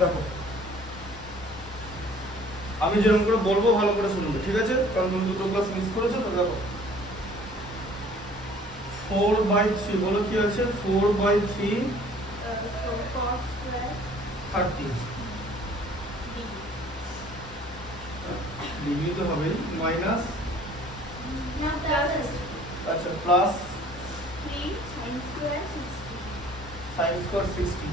দেখো আমি যেরকম করে বলবো ভালো করে শুনবে, ঠিক আছে? কারণ তুমি দুটো ক্লাস মিস করেছো তো। দেখো 4/3 বলো কি আছে? 4/3 30 ডিগ্রি তো হবে মাইনাস, আচ্ছা plus 3 sin square 60 sin square 60,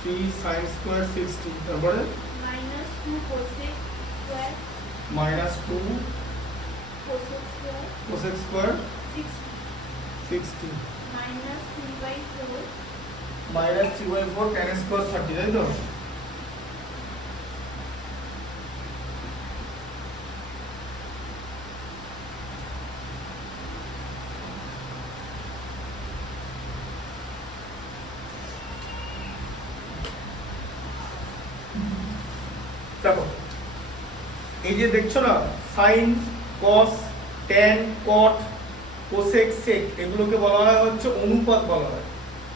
3 sin square 60 তারপরে minus 2 cosec square minus 2 cosec square cosec square 60 60 minus 3/4 minus 3/4 tan square 30, তাই তো? দেখো এই যে দেখছো না সাইন, কস, ট্যান, কট, কোসেক, সেক, এগুলোকে বলা হয় হচ্ছে অনুপাত বলা হয়।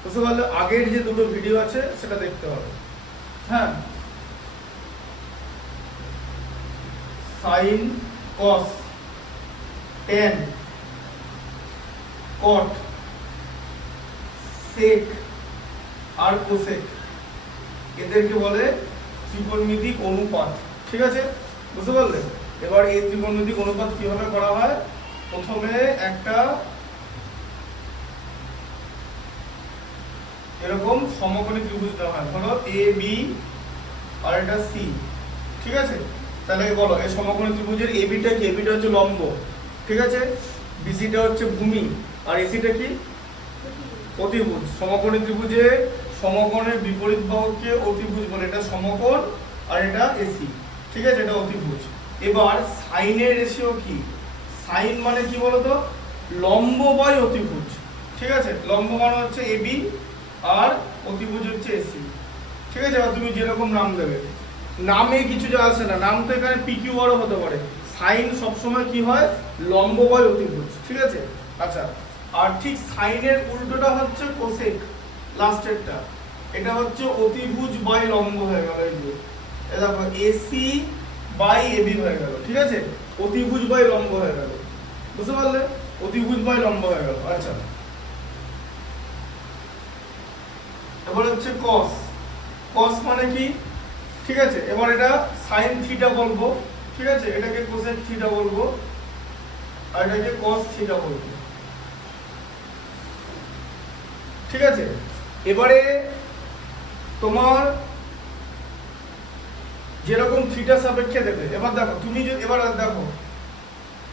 বুঝতে পারলে? আগের যে দুটো ভিডিও আছে সেটা দেখতে হবে। হ্যাঁ, সাইন, কস, ট্যান, কট, সেক আর কোসেক, এদেরকে বলে ত্রিকোণমিতিক অনুপাত। ঠিক আছে, বুঝতে পারলে? এবার এই ত্রিকোণমিতিক অনুপাত কিভাবে করা হয়? প্রথমে একটা এরকম সমকোণী ত্রিভুজ দেওয়া হয়, ধরো এ বি আর এটা সি। ঠিক আছে, তাহলে বলো এই সমকোণী ত্রিভুজের এ বিটা কি? এ বিটা হচ্ছে লম্ব, ঠিক আছে? বিসিটা হচ্ছে ভূমি, আর এসিটা কি? অতিভুজ। সমকোণী ত্রিভুজে সমকোণের বিপরীত বাহুকে অতিভুজ বলে, এটা সমকোণ আর এটা এসি। ঠিক আছে, এটা অতিভুজ। এবার সাইনের রেশিও কি? সাইন মানে কি বলতো? লম্ব বাই অতিভুজ। ঠিক আছে, লম্ব মানে হচ্ছে এবি আর অতিভুজ হচ্ছে এসি। ঠিক আছে, এবার তুমি যেরকম নাম দেবে, নামে কিছু যা আসে না, নাম তো এখানে পিকিউ আরও হতে পারে। সাইন সবসময় কি হয়? লম্ব বাই অতিভুজ। ঠিক আছে, আচ্ছা। আর ঠিক সাইনের উল্টোটা হচ্ছে কোসেক, লাস্টেরটা। এটা হচ্ছে অতিভুজ বাই লম্ব হয়ে গেল। এই যে দেখো এসি বাই এবি হয়ে গেল। ঠিক আছে, অতিভুজ বাই লম্ব হয়ে গেল। বুঝতে পারলে? অতিভুজ বাই লম্ব হয়ে গেল। আচ্ছা, এবার হচ্ছে কস। কস মানে কি? ঠিক আছে, এবার এটা সাইন থিটা বলবো। ঠিক আছে, এটাকে কোসেক থিটা বলবো আর এটাকে কস থিটা বলবো। ঠিক আছে, এবারে তোমার যেরকম থিটা সাপেক্ষে দেবে। এবার দেখো তুমি যদি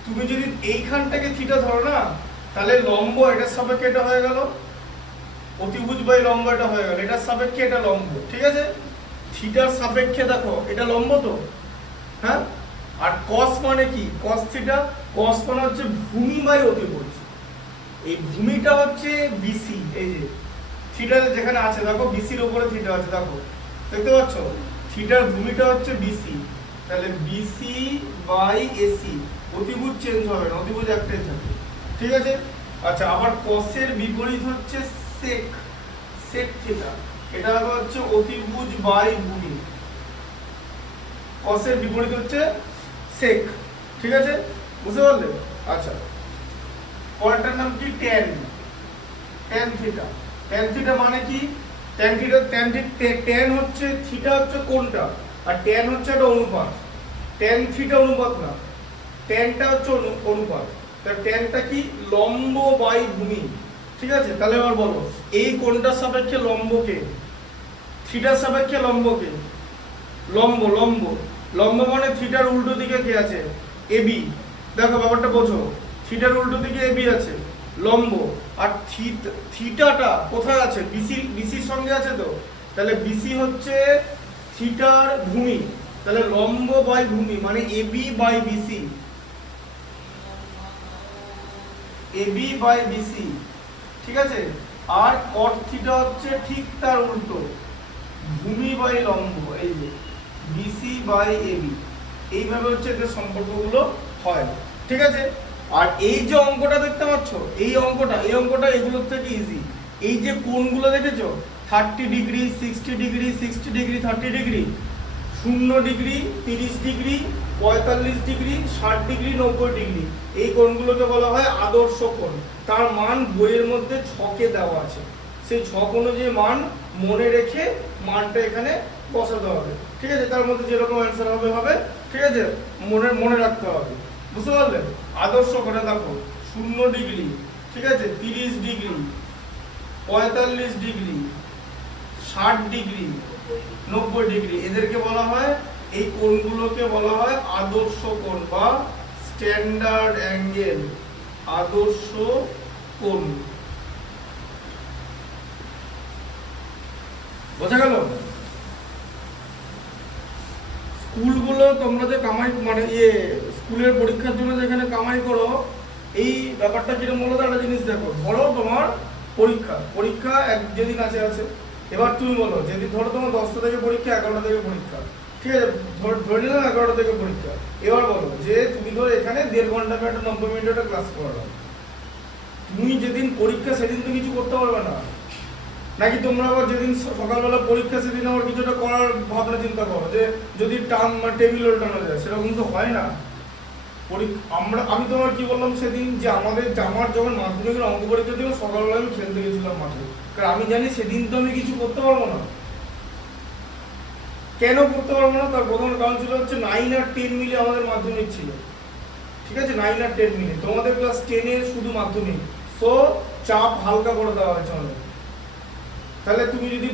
তুমি যদি এইখানটাকে থিটা ধরো না, তাহলে লম্ব এটার সাপেক্ষে এটা হয়ে গেল, অতিভুজ বাই লম্ব এটা হয়ে গেল, এটার সাপেক্ষে এটা লম্ব। ঠিক আছে, থিটার সাপেক্ষে দেখো এটা লম্ব তো। হ্যাঁ, আর কস মানে কি? Cos theta. কস মানে হচ্ছে ভূমি বাই অতিভুজ। এই ভূমিটা হচ্ছে বিসি। এই যে থিটা যেখানে আছে দেখো, বিসির উপরে থিটা আছে, দেখো দেখতে পাচ্ছ? থিটার ভূমিটা হচ্ছে বিসি, তাহলে বিসি বাই এসি। অতিভুজ চেঞ্জ হবে না, অতিভুজ একটাই থাকে। ঠিক আছে, আচ্ছা। আবার কসের বিপরীত হচ্ছে সেক, সেক থিটা। এটা হচ্ছে অতিভুজ বাই ভূমি। কসের বিপরীত হচ্ছে সেক। ঠিক আছে, বুঝতে পারলে? আচ্ছা, পরেরটার নাম কি? Tan, tan theta. Tan theta মানে কি? ট্যান থিটা, ট্যান হচ্ছে থিটা হচ্ছে কোনটা, আর ট্যান হচ্ছে একটা অনুপাত। ট্যান থিটা অনুপাত না, ট্যানটা হচ্ছে অনুপাত। তাহলে ট্যানটা কি? লম্ব বাই ভূমি। ঠিক আছে, তাহলে এবার বলো এই কোনটার সাপেক্ষে লম্বকে? থিটার সাপেক্ষে লম্বকে? লম্ব, লম্ব। লম্ব মানে থিটার উল্টো দিকে কে আছে? এবি। দেখো ব্যাপারটা বোঝো, থিটার উল্টো দিকে এবি আছে, লম্ব। আর থিটাটা কোথায় আছে? বিসির সঙ্গে আছে তো। তাহলে বিসি হচ্ছে থিটার ভূমি, তাহলে লম্ব বাই ভূমি মানে AB by BC. AB by BC. ঠিক আছে, আর কট থিটা হচ্ছে ঠিক তার উল্টো, ভূমি বাই লম্ব। এই যে বিসি বাই এবি, এইভাবে হচ্ছে এদের সম্পর্কগুলো হয়। ঠিক আছে, আর এই যে অঙ্কটা দেখতে পাচ্ছ, এই অঙ্কটা এগুলোর থেকে ইজি। এই যে কোণগুলো দেখেছো, 30 degree, 60 degree, 60 degree, 30 degree, 0 degree, 30 degree, 45 degree, 60 degree, 90 degree, এই কোণগুলোকে বলা হয় আদর্শ কোণ। তার মান বইয়ের মধ্যে ছকে দেওয়া আছে। সেই ছক অনুযায়ী মান মনে রেখে মানটা এখানে বসাতে হবে। ঠিক আছে, তার মধ্যে যেরকম অ্যান্সার হবে হবে। ঠিক আছে, মনে রাখতে হবে। বুঝতে পারলে? আদর্শ কোণে দেখো 0 ডিগ্রি, ঠিক আছে, 30 ডিগ্রি, 45 ডিগ্রি, 60 ডিগ্রি, 90 ডিগ্রি, এদেরকে বলা হয়, এই কোণগুলোকে বলা হয় আদর্শ কোণ বা স্ট্যান্ডার্ড অ্যাঙ্গেল। আদর্শ কোণ। বোঝা গেল? স্কুলগুলো তোমরা যে কামাই মানে স্কুলের পরীক্ষার জন্য যেখানে কামাই করো, এই ব্যাপারটা যেরকম বলো, একটা জিনিস দেখো, ধরো তোমার পরীক্ষা যেদিন আছে, এবার তুমি বলো, যেদিন ধরো তোমার 10টা থেকে পরীক্ষা, 11টা থেকে পরীক্ষা, ঠিক আছে, ধরে নিলাম 11টা থেকে পরীক্ষা। এবার বলো যে তুমি ধরো এখানে 1.5 ঘন্টা একটা 90 মিনিট একটা ক্লাস করলাম, তুমি যেদিন পরীক্ষা সেদিন তো কিছু করতে পারবে না। নাকি তোমরা আবার যেদিন সকালবেলা পরীক্ষা সেদিন আবার কিছুটা করার ভাবনা চিন্তা করো যে যদি টেবিল উল্টানো যায়, সেরকম তো হয় না। আমি তোমার কি বললাম সেদিন, যে আমার যখন মাধ্যমিকের অঙ্ক পরীক্ষা ছিল, সকালবেলা আমি খেলতে গেছিলাম মাঠে, কারণ আমি জানি সেদিন তো আমি কিছু করতে পারবো না। কেন করতে পারবো না? তার প্রধান কারণ ছিল হচ্ছে 9 আর 10 মিলে আমাদের মাধ্যমিক ছিল। ঠিক আছে, 9 আর 10 মিলে, তোমাদের ক্লাস 10 এর শুধু মাধ্যমিক, সো চাপ হালকা করে দেওয়া হয়েছে আমাদের। তাহলে তুমি যদি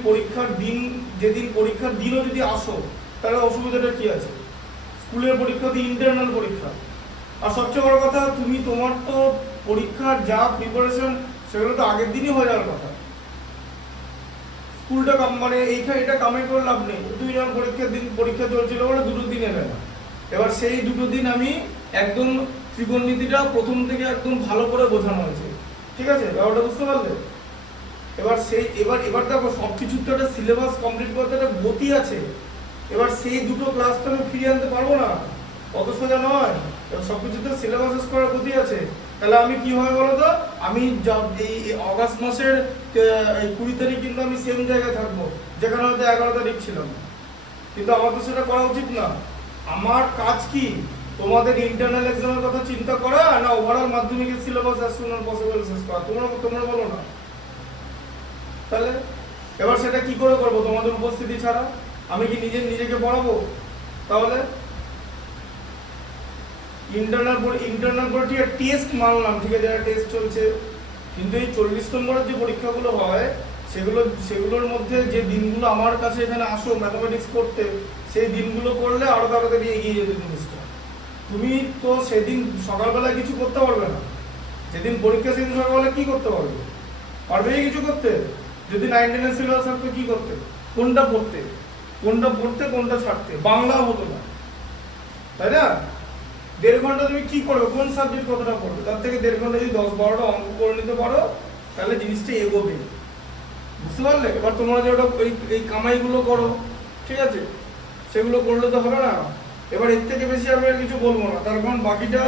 যেদিন পরীক্ষার দিনও যদি আসো, তাহলে অসুবিধাটা কি আছে? স্কুলের পরীক্ষা তো ইন্টারনাল পরীক্ষা। আর সবচেয়ে বড় কথা, তোমার তো পরীক্ষার যা প্রিপারেশন, সেগুলো তো আগের দিনই হয়ে যাওয়ার কথা। স্কুলটা মানে এটা কামাই করে লাভ নেই। তুমি যখন পরীক্ষা চলছিল বলে 2 দিন এলে না, এবার সেই 2 দিন আমি একদম ত্রিকোণমিতিটা প্রথম থেকে একদম ভালো করে বোঝানো হয়েছে। ঠিক আছে, ব্যাপারটা বুঝতে পারলে? এবার দেখো, সবকিছুর তো একটা সিলেবাস কমপ্লিট করতে একটা গতি আছে। এবার সেই 2টো ক্লাস তো আমি ফিরিয়ে আনতে পারবো না, অত সোজা নয়। এবার সবকিছুতে সিলেবাস শেষ করার গতি আছে। তাহলে আমি কি হয় বলো তো, আমি এই অগাস্ট মাসের 20 তারিখ কিন্তু আমি সেম জায়গায় থাকবো, যেখানে হয়তো 11 তারিখ ছিলাম। কিন্তু আমার তো সেটা করা উচিত না। আমার কাজ কি, তোমাদের ইন্টারনাল এক্সামের কথা চিন্তা করা, না ওভারঅল মাধ্যমিকের syllabus as soon as possible শেষ করা? তোমরা বলো না। তাহলে এবার সেটা কি করে করবো তোমাদের উপস্থিতি ছাড়া? আমি কি নিজেকে পড়াবো? তাহলে ইন্টারনাল পরে ঠিক আছে, টেস্ট মানলাম, ঠিক আছে, টেস্ট চলছে, কিন্তু এই 40 নম্বরের যে পরীক্ষাগুলো হয়, সেগুলোর মধ্যে যে দিনগুলো আমার কাছে এখানে আসো ম্যাথামেটিক্স করতে, সেই দিনগুলো করলে আরো তাড়াতাড়ি এগিয়ে যেত জিনিসটা। তুমি তো সেদিন সকালবেলায় কিছু করতে পারবে না। যেদিন পরীক্ষা সেদিন সকালবেলা কি করতে পারবে কিছু করতে? যদি 9-10 সিলেবাস থাকতো, কি করতে? কোনটা পড়তে কোনটা ছাড়তে? বাংলা হতো না, তাই না? 1.5 ঘন্টা তুমি কি করবে, কোন সাবজেক্ট কতটা পড়বে? তার থেকে 1.5 ঘন্টা যদি 10-12টা অঙ্ক করে নিতে পারো, তাহলে জিনিসটা এগোবে। বুঝতে পারলে? এবার তোমরা যে ওটা এই কামাইগুলো করো, ঠিক আছে, সেগুলো করলে তো হবে না। এবার এর থেকে বেশি আমি আর কিছু বলবো না, তার কারণ বাকিটা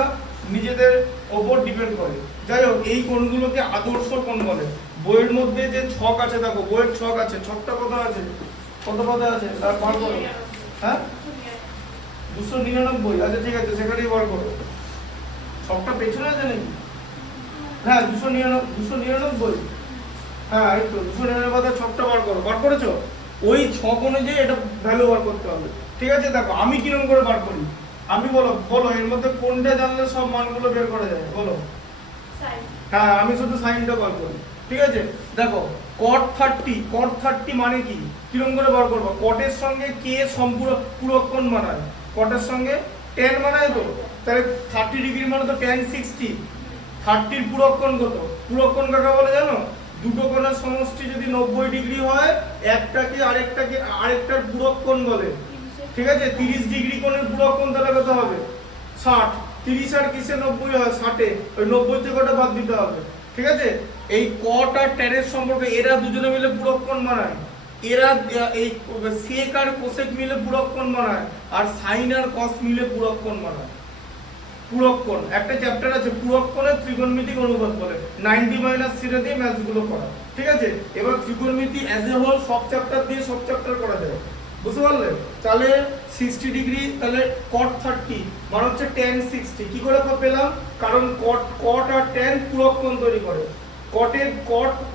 নিজেদের ওপর ডিপেন্ড করে। যাই হোক, এই কোণগুলোকে আদর্শ কোণ বলে। বইয়ের মধ্যে যে ছক আছে, দেখো বইয়ের ছক আছে, ছকটা কত আছে, কত পদে আছে তার বার করো। হ্যাঁ, 299। আচ্ছা ঠিক আছে, সেখানেই বার করো। ছকটা পেছনে আছে নাকি? হ্যাঁ, 299। হ্যাঁ, এই তো 299 ছকটা বার করেছো? ওই ছক অনুযায়ী এটা ভ্যালু বার করতে হবে। ঠিক আছে, দেখো আমি কিরকম করে বার করি, আমি বলো এর মধ্যে কোনটা জানলে সব মানগুলো বের করা যায়, বলো। হ্যাঁ, আমি শুধু সাইনটা বার করি। ঠিক আছে, দেখো cot 30 মানে কি, কিরকম করে বার করবো? কটের সঙ্গে কে পূরক কোণ বানায়, কটের সঙ্গে tan বানায় তো, তাহলে 30 ডিগ্রি মানে তো tan 60। 30 পূরক কোণ কত? পূরক কোণ কাকে বলে জানো? দুটো কোণের সমষ্টি যদি 90 ডিগ্রি হয়, একটাকে আরেকটার পূরক কোণ বলে। ঠিক আছে, 30 ডিগ্রি কোণের পূরক কোণ তাহলে কত হবে? 60। 30 আর কিসে 90 হয়? 60-এ। ওই 90 থেকে ওটা বাদ দিতে হবে। ঠিক আছে, এই cot আর tan এর সম্পর্ক, এরা দুজনে মিলে পূরক কোণ বানায়। এরা এই sec আর cosec মিলে পূরক কোণ বানায়, আর sin আর cos মিলে পূরক কোণ বানায়। পূরক কোণ, একটা চ্যাপ্টার আছে পূরক কোণের ত্রিকোণমিতিক অনুপাত বলে, 90 - 3 দিয়ে ম্যাথস গুলো করা, ঠিক আছে। এবার ত্রিকোণমিতি অ্যাজ এ হোল সব চ্যাপ্টার দিয়ে সব চ্যাপ্টার করা যায়, বুঝতে পারলে? তাহলে 60 ডিগ্রি, তাহলে cot 30 মানে হচ্ছে tan 60। কি করে পেলাম? কারণ cot আর tan পূরক কোণ তৈরি করে। cot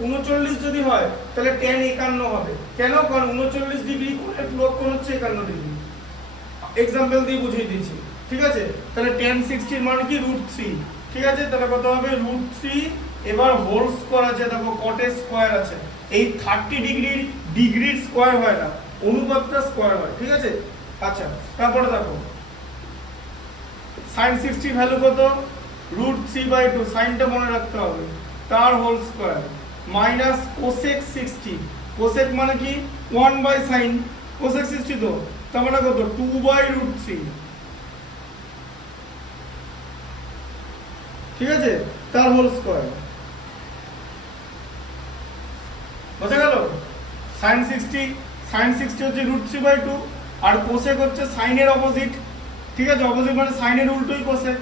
39 যদি হয় তাহলে tan 51 হবে। কেন? কারণ 39 ডিগ্রি কোণের পূরক কোণ হচ্ছে 51 ডিগ্রি। এক্সাম্পল দিয়ে বুঝিয়ে দিয়েছি, ঠিক আছে। তাহলে tan 60 এর মান কি √3, ঠিক আছে। তাহলে কত হবে √3। এবার হোল স্কয়ার আছে, দেখো cot এর স্কয়ার আছে। এই 30 ডিগ্রির স্কয়ার হয় না, অনুপাতটা স্কয়ার হয়, ঠিক আছে। আচ্ছা, তারপরে দেখো sin 60 ভ্যালু কত? √3/2, সাইনটা মনে রাখতে হবে, তার whole square minus cosec 60। cosec মানে কি 1/sin cosec 60, তো তার মানে কত 2/√3, ঠিক আছে, তার হোল স্কয়ার। বোঝা গেল? sin 60 হচ্ছে √3/2 আর cosec হচ্ছে sin এর অপোজিট, ঠিক আছে। অপোজিট মানে sin এর উল্টোই cosec,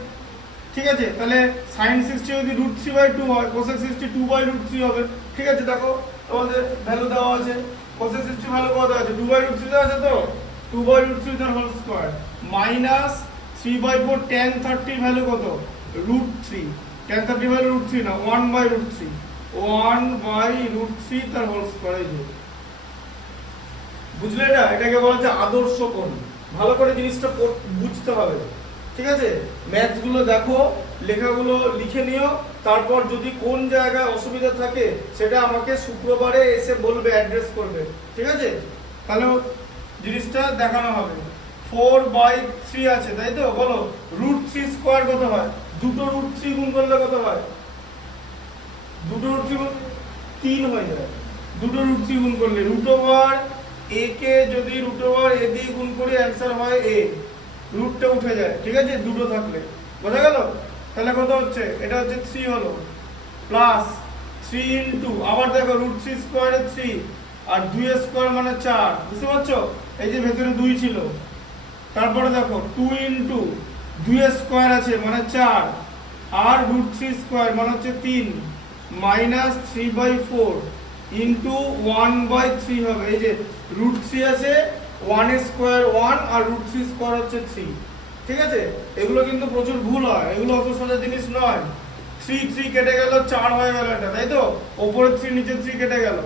ঠিক আছে। তাহলে sin 60 যদি √3/2 হয়, cosec 60 2/√3 হবে, ঠিক আছে। দেখো তোমাদের ভ্যালু দেওয়া আছে, cosec 60 ভ্যালু কত আছে? 2/√3 দেওয়া আছে, তো 2/√3 তার whole square minus 3/4 tan 30 value কত? √3। tan 30 ভ্যালু √3 না, 1/√3, 1/√3 তার হোল স্কয়ার। এই যে বুঝলে, এটাকে বলা হচ্ছে আদর্শ কোণ। ভালো করে জিনিসটা বুঝতে হবে, ঠিক আছে। ম্যাথস গুলো দেখো, লেখাগুলো লিখে নিও, তারপর যদি কোন জায়গায় অসুবিধা থাকে সেটা আমাকে শুক্রবারে এসে বলবে, অ্যাড্রেস করবে, ঠিক আছে। তাহলে জিনিসটা দেখানো হবে। 4/3 আছে, তাই তো? বলো √3 স্কয়ার কত হয়? দুটো √3 গুণ করলে কত হয়? দুটো √3 3 হয়ে যায়। দুটো √3 গুণ করলে √a কে যদি √a দিয়ে গুণ করি অ্যানসার হয় a, রুটটা উঠে যায়, ঠিক আছে, দুটো থাকলে। বোঝা গেল? তাহলে কত হচ্ছে? এটা হচ্ছে 3 হলো, প্লাস 3 ইনটু, আবার দেখো √3 স্কয়ারে 3 আর 2 এর স্কয়ার মানে 4, বুঝতে পারছো? এই যে ভেতরে 2 ছিল, তারপরে দেখো 2 ইনটু 2 এর স্কয়ার আছে মানে 4 আর √3 স্কয়ার মানে হচ্ছে 3 মাইনাস 3/4 ইনটু 1/3 হবে। এই যে √3 আছে, 1 এর স্কয়ার 1 আর √3 স্কয়ার হচ্ছে 3, ঠিক আছে। এগুলো কিন্তু প্রচুর ভুল হয়, এগুলো অত সোজা জিনিস নয়। 3 কেটে গেল, 4 হয়ে গেল এটা, তাই তো? উপরে 3 নিচে 3 কেটে গেল।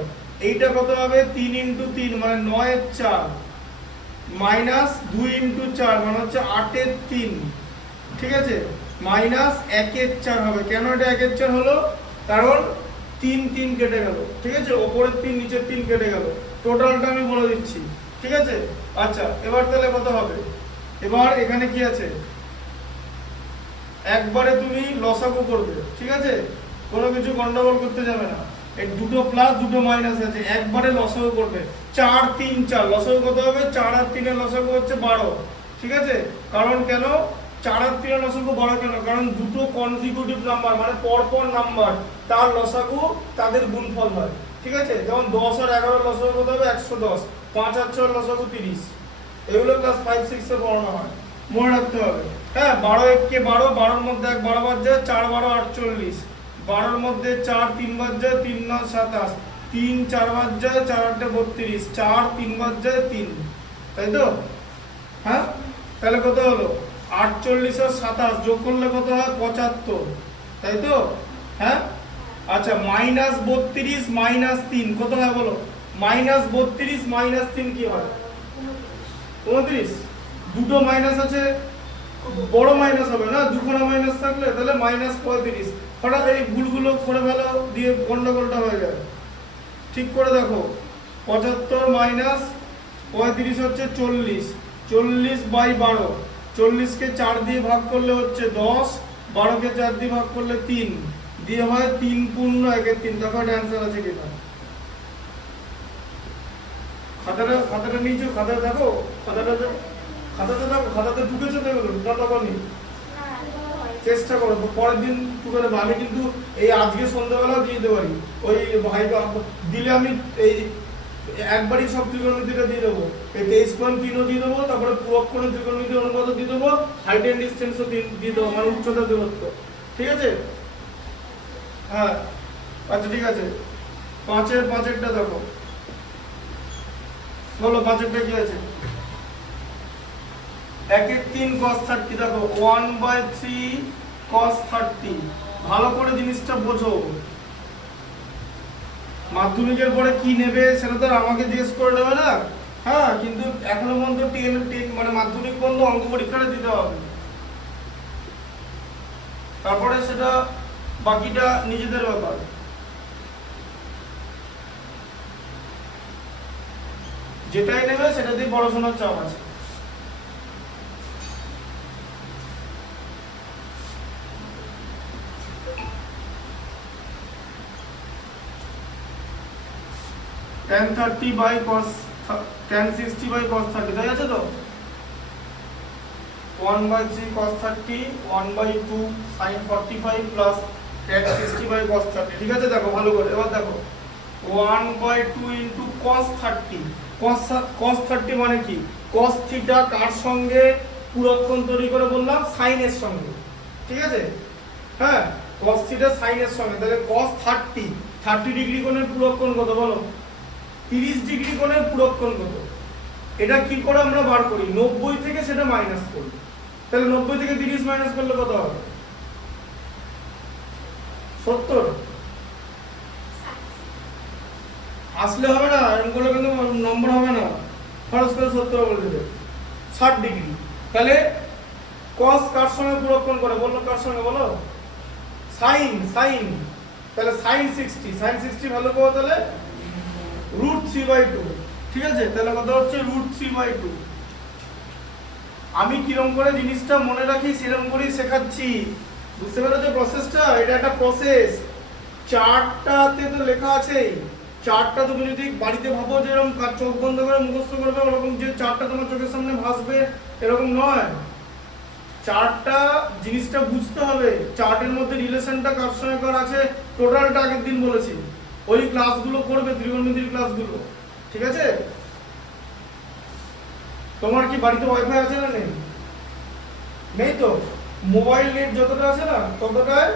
এইটা কত হবে? 3 ইনটু 3 মানে 9 এর 4 মাইনাস 2 ইনটু 4 মানে হচ্ছে 8 এর 3, ঠিক আছে, মাইনাস 1 এর 4 হবে। কেন এটা 1 এর 4 হলো? কারণ 3 কেটে গেল, ঠিক আছে, উপরের 3 নিচের 3 কেটে গেল। টোটালটা আমি বলে দিচ্ছি, ঠিক আছে। আচ্ছা, এবার তাহলে কত হবে? এবার এখানে কি আছে? একবারে তুমি লসাগু করবে, ঠিক আছে, কোনো কিছু গন্ডগোল করতে যাবে না। এই দুটো প্লাস দুটো মাইনাস আছে, একবারে লসাগু করবে। 4 3 4 লসাগু কত হবে? 4 আর 3 এর লসাগু হচ্ছে 12, ঠিক আছে। কারণ কেন 4 আর 3 এর লসাগু 12 কেন? কারণ দুটো কনজিকিউটিভ নাম্বার মানে পরপর নাম্বার, তার লসাগু তাদের গুণফল হয়, ঠিক আছে। যেমন 10 আর 11 এর লসাগু কত হবে? 110, 5 আর 6 এর লসাগু 30। এগুলো ক্লাস 5 6 এ পড়ানো হয়, মনে রাখতে হবে। হ্যাঁ, 12 1 কে 12, 12 এর মধ্যে 1 12 বাদ যায়, 4 12 48, 12 এর মধ্যে 4 3 বাদ যায়, 3 9 27, 3 4 বাদ যায়, 4 8 32, 4 3 বাদ যায় 3, তাই তো? হ্যাঁ, তাহলে কত হলো? 48 আর 27 যোগ করলে কত হয়? 75, তাই তো? হ্যাঁ, আচ্ছা, মাইনাস 32 মাইনাস 3 কত হয় বলো? মাইনাস 32 মাইনাস 3 কি হয়? 29। দুটো মাইনাস আছে, বড় মাইনাস হবে না, দুখানা মাইনাস থাকলে, তাহলে মাইনাস 35। হঠাৎ এই ভুলগুলো করে ফেলো, দিয়ে গন্ডগোলটা হয়ে যায়। ঠিক করে দেখো, 75 মাইনাস 35 হচ্ছে 40, 40/12, 40 কে 4 দিয়ে ভাগ করলে হচ্ছে 10, 12 কে 4 দিয়ে ভাগ করলে 3, দিয়ে হয় 3 পূর্ণ 1 এর 3। দেখো এটা অ্যান্সার আছে কিনা। খাতাটা নিয়েছো? খাতাটা দেখো, খাতাটা দেখো, খাতাতে ঢুকেছে তো, এগুলো ঢুকাতে পারনি, চেষ্টা করো পরের দিন ঢুকে দেবো। আমি কিন্তু এই আজকে সন্ধ্যাবেলাও দিয়ে দিতে পারি, ওই ভাই দিলে আমি এই একবারই সব ত্রিকোণমিতিটা দিয়ে দেবো, এই 23.3ও দিয়ে দেবো, তারপরে পুরক্ষণে ত্রিকোণমিতি অনুপাত দিয়ে দেবো, হাইট এন্ড ডিসটেন্সও দিয়ে দেবো, মানে উচ্চতা দূরত্ব। ঠিক আছে? হ্যাঁ, আচ্ছা ঠিক আছে। পাঁচেরটা দেখো, বলো পাঁচেরটা কি আছে? 1/3 cos 30, দেখো 1/3 cos 30। ভালো করে জিনিসটা বোঝো, মাধ্যমিকের পরে কি নেবে সেটা তো আর আমাকে জিজ্ঞেস করে নেবে না। হ্যাঁ, কিন্তু এখনো পর্যন্ত 10 মানে মাধ্যমিক পর্যন্ত অঙ্ক পরীক্ষাটা দিতে হবে, তারপরে সেটা বাকিটা নিজেদের ব্যাপার। যেটাই নেবে সেটাতেই পড়াশোনার চাপ আছে। tan 30 by cos tan 60 by cos 30, তাই আছে তো? 1/3 cos 30, 1/2 sin 45 plus tan 60 by cos 30। ঠিক আছে, দেখো ভালো করে, এবার দেখো 1/2 into cos 30। cos 30 মানে কি? cos থিটা কার সঙ্গে পুরক্ষণ তৈরি করে বললাম? sin এর সঙ্গে। ঠিক আছে? হ্যাঁ, cos থিটা sin এর সঙ্গে, তাহলে cos 30 ডিগ্রি কোণের পুরক্ষণ কত বলো? 30 ডিগ্রি কোণের পুরক্ষণ কত? এটা কি করে আমরা বার করি? 90 থেকে সেটা মাইনাস করি। তাহলে 90 থেকে 30 মাইনাস করলে কত হবে? 70। আসলে হবে না, এরকম করলে কিন্তু নম্বর হবে না, খরচ করে 70 বলে দেবে। 60 ডিগ্রি। তাহলে cos কার সঙ্গে পুরক্ষণ করে বললো? কার সঙ্গে বলো? sin। তাহলে sin 60 ভালো করে, তাহলে √3/2। ঠিক আছে, তাহলে কত হচ্ছে? √3/2। আমি কিরকম করে জিনিসটা মনে রাখি সেরকম করেই শেখাচ্ছি, বুঝতে পেরেছো প্রসেসটা? এটা একটা প্রসেস। চার্টটাতে তো লেখা আছেই, চার্টটা তুমি যদি বাড়িতে ভাবো যে এরকম চোখ বন্ধ করে মুখস্থ করবে, ওরকম যে চার্টটা তোমার চোখের সামনে ভাসবে এরকম নয়। চার্টটা জিনিসটা বুঝতে হবে, চার্টের মধ্যে রিলেশনটা কার সঙ্গে কার আছে টোটালটা আগের দিন বলেছি। ওই ক্লাসগুলো করবে, ত্রিকোণমিতির ক্লাসগুলো। ঠিক আছে? তোমার কি বাড়িতে ওয়াইফাই আছে না নেই? নেই তো? মোবাইল নেট যতটা আছে না ততটায়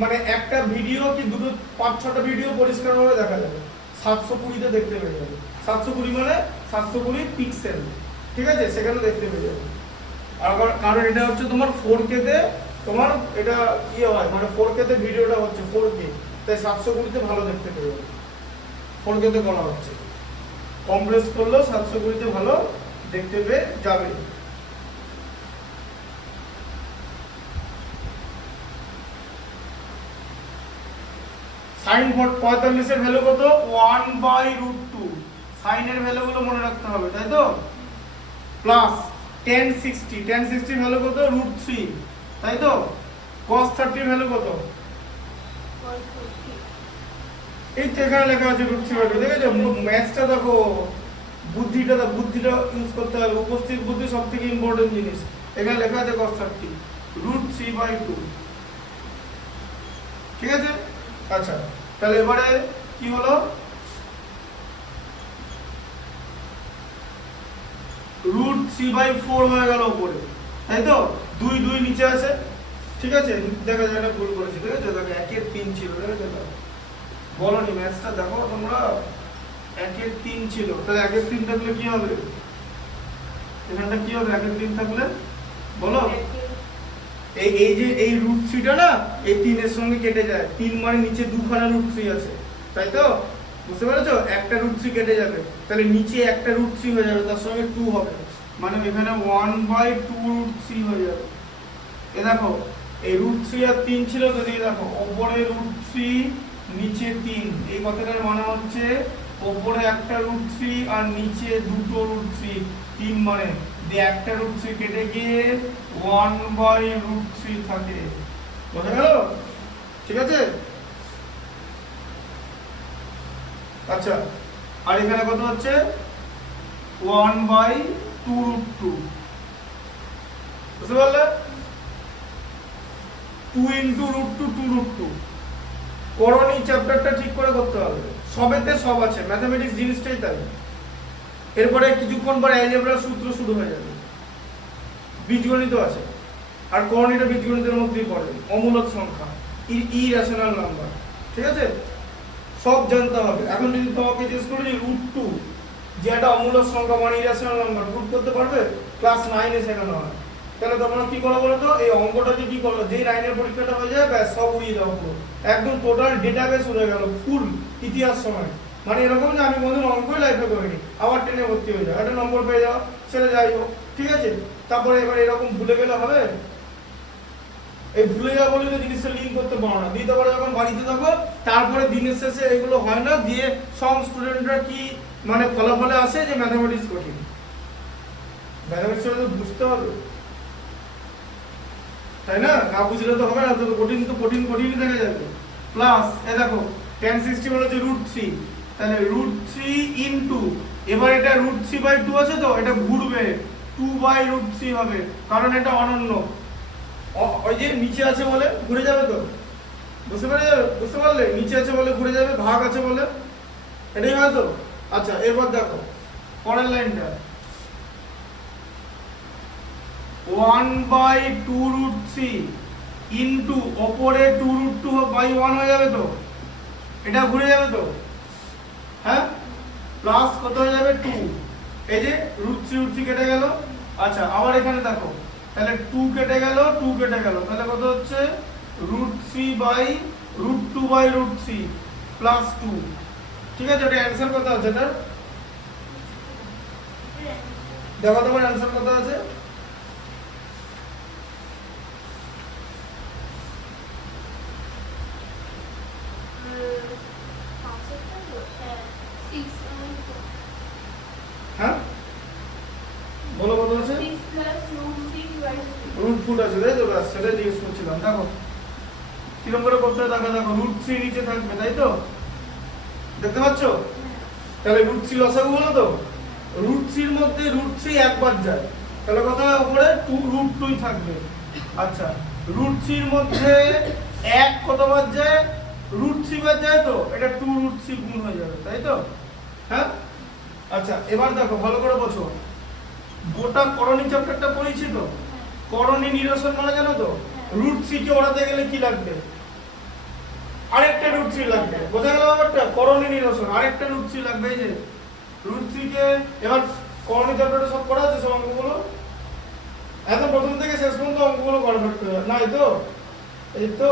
মানে একটা ভিডিও কি দুটো 5-6টা ভিডিও পরিষ্কারভাবে দেখা যাবে, 720-তে দেখতে পেয়ে যাবে। 720 মানে 720 পিক্সেল। ঠিক আছে, সেখানে দেখতে পেয়ে যাবে। আর কারণ এটা হচ্ছে তোমার 4K তে, তোমার এটা কি হয় মানে 4K তে ভিডিওটা হচ্ছে 4K, তাই 720-তে ভালো দেখতে পেয়ে যাবে। 4K তে করা হচ্ছে, কমপ্রেস করলেও 720-তে ভালো দেখতে পেয়ে যাবে। sin 45 এর ভ্যালু কত? 1/√2। sin এর ভ্যালুগুলো মনে রাখতে হবে, তাই তো? প্লাস tan 60 ভ্যালু কত? √3, তাই তো? cos 30 ভ্যালু কত? এই তো এখানে লেখা আছে √3/2। দেখেছো? ম্যাথসটা দেখো, বুদ্ধিটা ইউজ করতে হবে। উপস্থিত বুদ্ধি সবথেকে ইম্পর্টেন্ট জিনিস। এখানে লেখা আছে cos 30 √3/2। ঠিক আছে? আচ্ছা, তাহলে এবারে কি হলো? √3/4 হয়ে গেল উপরে, তাই তো? 2 নিচে আছে। ঠিক আছে, দেখো এটা ভুল করেছি, ঠিক আছে? দেখো 1/3 ছিল, দেখো বলনি ম্যাথসটা, দেখো তোমরা 1/3 ছিল, তাহলে 1/3 থাকলে কি হবে? এখানটা কি হবে 1/3 থাকলে বলো? এই যে এই √3টা না এই 3 এর সঙ্গে কেটে যায়। 3 মানে নিচে দুখানা √3 আছে, তাই তো? বুঝতে পেরেছো? একটা √3 কেটে যাবে, তাহলে নিচে একটা √3 হয়ে যাবে, তার সঙ্গে 2 হবে, মানে এখানে 1/2√3 হয়ে যাবে। এ দেখো এই √3 আর 3 ছিল তো, এই দেখো উপরে √3 নিচে 3, এই কথাটার মানে হচ্ছে উপরে একটা √3 আর নিচে দুটো √3, 3 মানে একটা √3 কেটে গিয়ে 1/√3 থাকে। বোঝা গেল? ঠিক আছে? আচ্ছা, আর এখানে কত হচ্ছে? 1/2√2। বুঝতে পারলে? 2 × √2 2√2। করণী চ্যাপ্টারটা ঠিক করে করতে হবে। সবেতে সব আছে, ম্যাথমেটিক্স জিনিসটাই তাই। এরপরে কিছুক্ষণ পরে অ্যালজেব্রার সূত্র শুরু হয়ে যাবে, বীজগণিত আছে, আর করণীটা বীজগণিতের মধ্যেই পড়ে, অমূলক সংখ্যা, ইরেশনাল নাম্বার, ঠিক আছে, সব জানতে হবে। এখন যদি তোমাকে জিজ্ঞেস করি যে √2 যে একটা অমূলক সংখ্যা মানে ইরেশনাল নাম্বার, প্রুফ করতে পারবে? ক্লাস 9 এ শেখানো হয়। তাহলে তোমরা কি করো বলো তো, এই অঙ্কটাকে কি করো, যেই 9 এর পরীক্ষাটা হয়ে যায় ব্যাস সব উড়িয়ে দাও পুরো, একদম টোটাল ডেটাবেস উড়ে গেল, ফুল ইতিহাস সময়। মানে এরকম যে আমি কোনদিন অঙ্কই লাইফে করিনি, আবার টেনে ভর্তি হয়ে যাও, একটা নম্বর পেয়ে যাও, সেটা যাই হোক, ঠিক আছে। তারপরে এবার এরকম ভুলে গেলে হবে? এই ভুলে যাওয়া বলে তো জিনিসটা লিঙ্ক করতে পারো না, দিতে পারো যখন বাড়িতে থাকো, তারপরে দিনের শেষে এগুলো হয় না, দিয়ে সব স্টুডেন্টরা কি মানে ফলাফলে আসে যে ম্যাথামেটিক্স কঠিন। ম্যাথামেটিক্স বুঝতে হবে, তাই না? না বুঝলে তো হবে না, তো কঠিন তো কঠিন কঠিনই দেখা যাবে। প্লাস এ দেখো tan 60 মানে হচ্ছে √3, তাহলে √3 ইনটু, এবার এটা √3/2 আছে তো, এটা ঘুরবে 2/√3 হবে, কারণ এটা অনন্য, ওই যে নিচে আছে বলে ঘুরে যাবে তো, বুঝতে পারলে? নিচে আছে বলে ঘুরে যাবে, ভাগ আছে বলে, এটাই হয় তো। আচ্ছা এরপর দেখো পরের লাইনটা, 1/2√3 ইনটু ওপরে 2√2/1 হয়ে যাবে তো, এটা ঘুরে যাবে তো, হ্যাঁ, প্লাস কত হয়ে যাবে 2, এই যে √3 কেটে গেল। আচ্ছা আবার এখানে দেখো, তাহলে 2 কেটে গেল, 2 কেটে গেল, তাহলে কত হচ্ছে √2/√3 প্লাস 2, ঠিক আছে। এটা অ্যানসার কত আছে এটা দেখো, তোমার অ্যানসার কত আছে? হ্যাঁ বলো কত আছে? 6 plus √3/2 √4 আছে, তাই তো, ব্যাস সেটাই জিজ্ঞেস করছিলাম। দেখো কিরকম করে করতে হয়, দেখো √3 নিচে থাকবে, তাই তো, দেখতে পাচ্ছ? তাহলে √3 লসাগু হলো তো, √3 এর মধ্যে √3 একবার যায়, তাহলে কত হয় উপরে 2√2 থাকবে। আচ্ছা √3 এর মধ্যে 1 কতবার যায়? √3 বার যায় তো, এটা 2√3 গুণ হয়ে যাবে, তাই তো, হ্যাঁ। আচ্ছা এবার দেখো ভালো করে বোঝো, গোটা করণী চ্যাপ্টারটা পড়েছি তো, করণী নিরসন মানে জানো তো, √3 কে ওড়াতে গেলে কি লাগবে? আরেকটা √3 লাগবে, বোঝা গেল ব্যাপারটা? করণী নিরসন আরেকটা √3 লাগবে, এই যে √3 কে, এবার করণী চ্যাপ্টারটা সব করা আছে, সব অঙ্কগুলো একদম প্রথম থেকে শেষ পর্যন্ত অঙ্কগুলো করা থাকতে হবে না, এই তো, এই তো।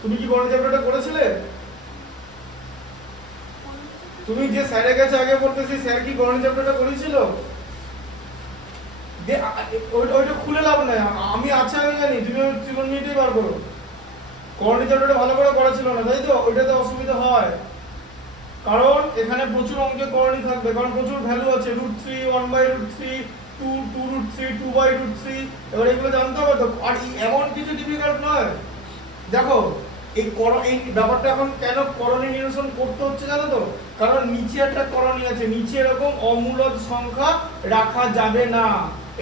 তুমি কি করণী চ্যাপ্টারটা করেছিলে? তুমি যে স্যারের কাছে আগে পড়তেছি, স্যার কি করণী চ্যাপ্টারটা করেছিল? ওইটা খুলে লাভ নাই, আমি আছে আমি জানি, তুমি ত্রিকোণমিতিই বার করো, করণী চ্যাপ্টারটা ভালো করে করা ছিল না, তাই তো, ওইটাতে অসুবিধা হয়, কারণ এখানে প্রচুর অঙ্কে করণী থাকবে, কারণ প্রচুর ভ্যালু আছে, √3, 1/√3, 2, 2√3, 2/√3, এবার এগুলো জানতে হবে তো। আর এমন কিছু ডিফিকাল্ট নয়। দেখো এই ব্যাপারটা এখন কেন করণী নিরসন করতে হচ্ছে জানো তো, কারণ নিচে একটা করণী আছে, নিচে এরকম অমূলক সংখ্যা রাখা যাবে না।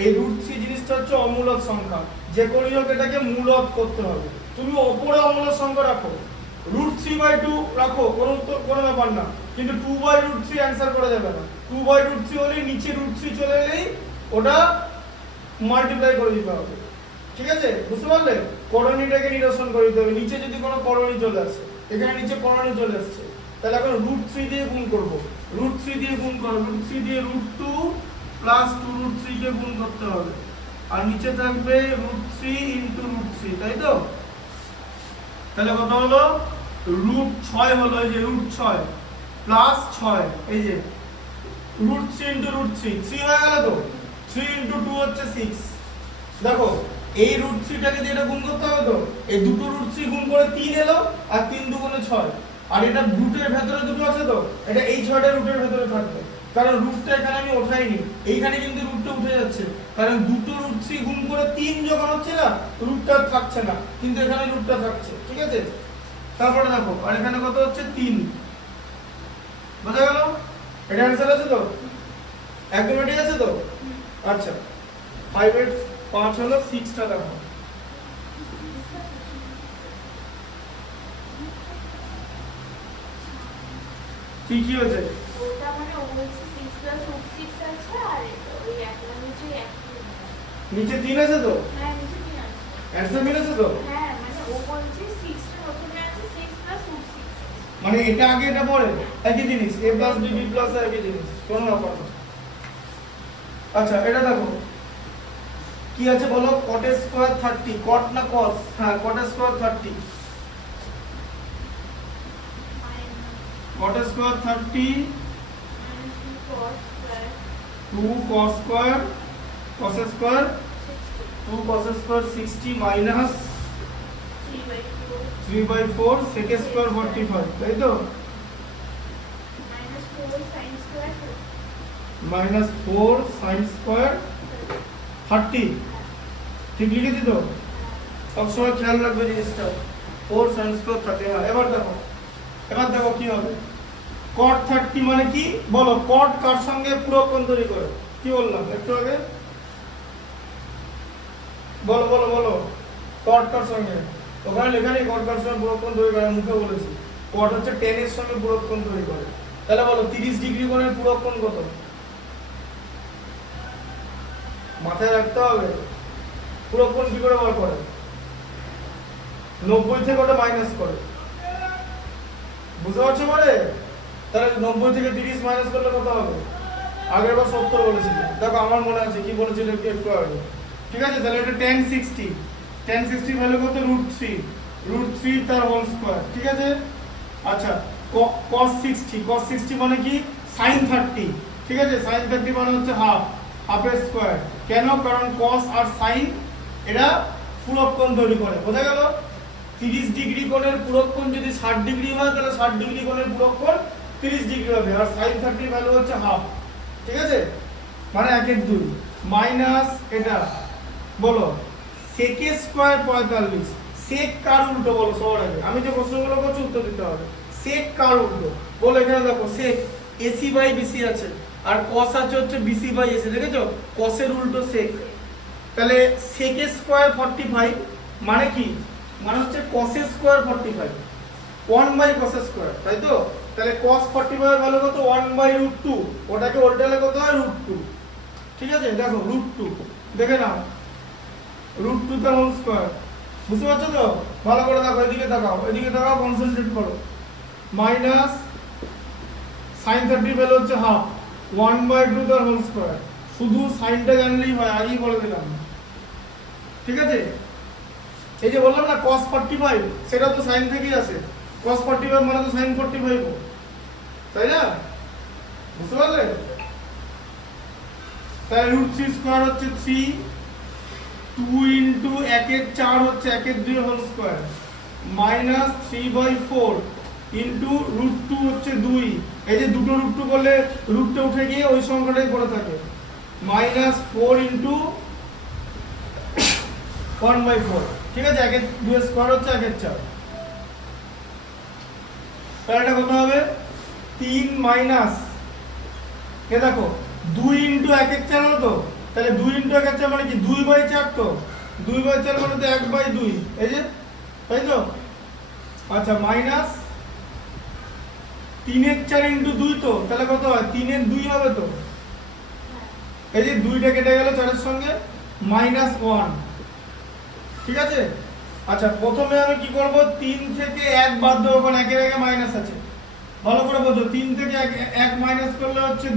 এই √3 জিনিসটা হচ্ছে অমূলক সংখ্যা, যে কোনই হোক এটাকে মূলক করতে হবে। তুমি ওপরে অমূলক সংখ্যা রাখো, √3/2 রাখো, কোনো ব্যাপার না, কিন্তু 2/√3 অ্যান্সার করা যাবে না। 2/√3 হলেই নিচে √3 চলে এলেই ওটা মাল্টিপ্লাই করে দিতে হবে, ঠিক আছে, বুঝতে পারলে? করণীটাকে নিরসন করে দিতে হবে, নিচে যদি কোনো করণী চলে আসে, এখানে নিচে করণী চলে আসছে, তাহলে এখন √3 দিয়ে গুণ করব, √3 দিয়ে গুণ করো, √3 দিয়ে √2 প্লাস 2√3 কে গুণ করতে হবে, আর নিচে থাকবে √3 ইনটু √3, তাই তো। তাহলে কত হলো? √6 হলো, এই যে √6 প্লাস 6, এই যে √3 ইনটু √3, 3 হয়ে গেল তো, 3 ইনটু 2 হচ্ছে 6। দেখো এই √3 টাকে দিয়ে এটা গুণ করতে হবে তো, এই দুটো √3 গুণ করে 3 এলো, আর 3 দুগুণে 6, আর এটা রুটের ভেতরে দুটো আছে তো, এটা এই 6টা রুটের ভেতরে থাকবে, কারণ রুটটা এখানে আমি ওঠাইনি, এইখানে কিন্তু রুটটা উঠে যাচ্ছে, কারণ দুটো √3 গুণ করে 3 যখন হচ্ছে না, রুটটা থাকছে না, কিন্তু এখানে রুটটা থাকছে, ঠিক আছে। তারপরে দেখো, আর এখানে কত হচ্ছে 3, বোঝা গেল? এটা অ্যানসার আছে তো, একদম এটাই আছে তো। আচ্ছা 5 এর 5 হলো 6টা, দেখো কি হয়েছে? ওটা মানে ও বলছে 6 প্লাস রুট 6 আছে আর ওই একটা নিচে একটা নিচে 3 আছে তো? হ্যাঁ নিচে 3 আছে। অ্যান্সার মিলেছে তো? হ্যাঁ মানে ও বলছে 6 টা প্রথমে আছে 6 প্লাস রুট 6 মানে এটা আগে এটা পরে একই জিনিস, a plus b b plus একই জিনিস, কোনো ব্যাপার না। আচ্ছা এটা দেখো কি আছে বলো, cot স্কয়ার 30, cot না cos? হ্যাঁ cot square 30, cot square 30 2 cos square cos square 2 cos square 60 minus 3/4 sec square 45, তাই তো? মাইনাস 4 sin স্কয়ার 30, ঠিক লিখেছি তো? সবসময় খেয়াল রাখবে জিনিসটা, 4 sin স্কয়ার 30। হ্যাঁ এবার দেখো কি হবে, cot 30 মানে কি বলো, cot কার সঙ্গে পূরক কোণ তৈরি করে? কি বললাম একটু আগে, বলো cot কার সঙ্গে? ওখানে লেখা নেই cot কার সঙ্গে পূরক কোণ তৈরি করে, মুখে বলেছি cot হচ্ছে tan এর সঙ্গে পূরক কোণ তৈরি করে। তাহলে বলো 30 ডিগ্রি কোণের পূরক কোণ কত? মাথায় রাখতে হবে। পূরক কোণ কি করে বার করে? 90 থেকে ওটা মাইনাস করে, বুঝতে পারছো? মানে তাহলে 90 থেকে 30 মাইনাস করলে কত হবে? আগের বার 70 বলেছিল, দেখো আমার মনে আছে কি বলেছিল একটু আগে। ঠিক আছে, তাহলে এটা tan 60 ভ্যালু কত? √3 তার হোল স্কয়ার। ঠিক আছে, আচ্ছা cos 60 মানে কি? sin 30। ঠিক আছে, sin 30 মানে হচ্ছে হাফের স্কয়ার। কেন? কারণ cos আর sin এরা পূরক কোণ তৈরি করে, বোঝা গেল? 30 ডিগ্রি কোণের পূরক কোণ যদি 60 ডিগ্রি হয় তাহলে 60 ডিগ্রি কোণের পূরক কোণ 30 ডিগ্রি হবে, আর sin 30 ভ্যালু হচ্ছে হাফ। ঠিক আছে, মানে 1/2 মাইনাস এটা বলো sec স্কয়ার 45, sec কার উল্টো বলো সবার আগে? আমি যে প্রশ্নগুলো করছি উত্তর দিতে হবে। sec কার উল্টো বলো? এখানে দেখো sec AC/BC আছে আর cos আছে হচ্ছে BC/AC, দেখেছো? cos এর উল্টো sec, তাহলে sec স্কয়ার 45 মানে কি? মানে হচ্ছে cos স্কয়ার 45 1/cos স্কয়ার, তাই তো? তাহলে cos 45 এর ভ্যালু কত? 1/√2, ওটাকে উল্টালে কত হয়? √2। ঠিক আছে, দেখো √2 দেখে নাও, √2 তার হোল স্কয়ার, বুঝতে পারছো তো? ভালো করে দেখো, এদিকে তাকাও কনসেন্ট্রেট করো। মাইনাস sin 30 ভ্যালু হচ্ছে হাফ, 1/2 তার হোল স্কয়ার। শুধু সাইনটা জানলেই হয়, আগেই বলে দিলাম। ঠিক আছে, এই যে বললাম না cos 45, সেটা তো sin থেকেই আসে। cos 45 মানে তো sin 45, তাই না? বুঝতে পারলে? তাই √3 স্কয়ার হচ্ছে 3, 2 ইনটু 1/4 হচ্ছে 1/2 হোল স্কয়ার, মাইনাস 3/4 ইনটু √2 হচ্ছে 2। এই যে দুটো √2 করলে √টা উঠে গিয়ে ওই সংখ্যাটাই পড়ে থাকে, মাইনাস 4 ইনটু 1/4। ঠিক আছে, 1/2 স্কয়ার হচ্ছে 1/4। তাহলে এটা কত হবে? 3 মাইনাস এ দেখো 2 ইনটু 1/4 হলো তো, তাহলে 2 ইনটু 1/4 মানে কি? 2/4 তো, 2/4 মানে তো 1/2, এই যে, তাই তো? আচ্ছা মাইনাস 3/4 ইনটু 2 তো, তাহলে কত হয়? 3/2 হবে তো, এই যে 2টা কেটে গেল 4 এর সঙ্গে, -1। ঠিক আছে, আচ্ছা প্রথমে আমি কি করব? 3 থেকে 1 বাদ দেবো, কারণ 1 এর আগে মাইনাস আছে। ভালো করে বোঝো, 3 থেকে 1 মাইনাস করলে হচ্ছে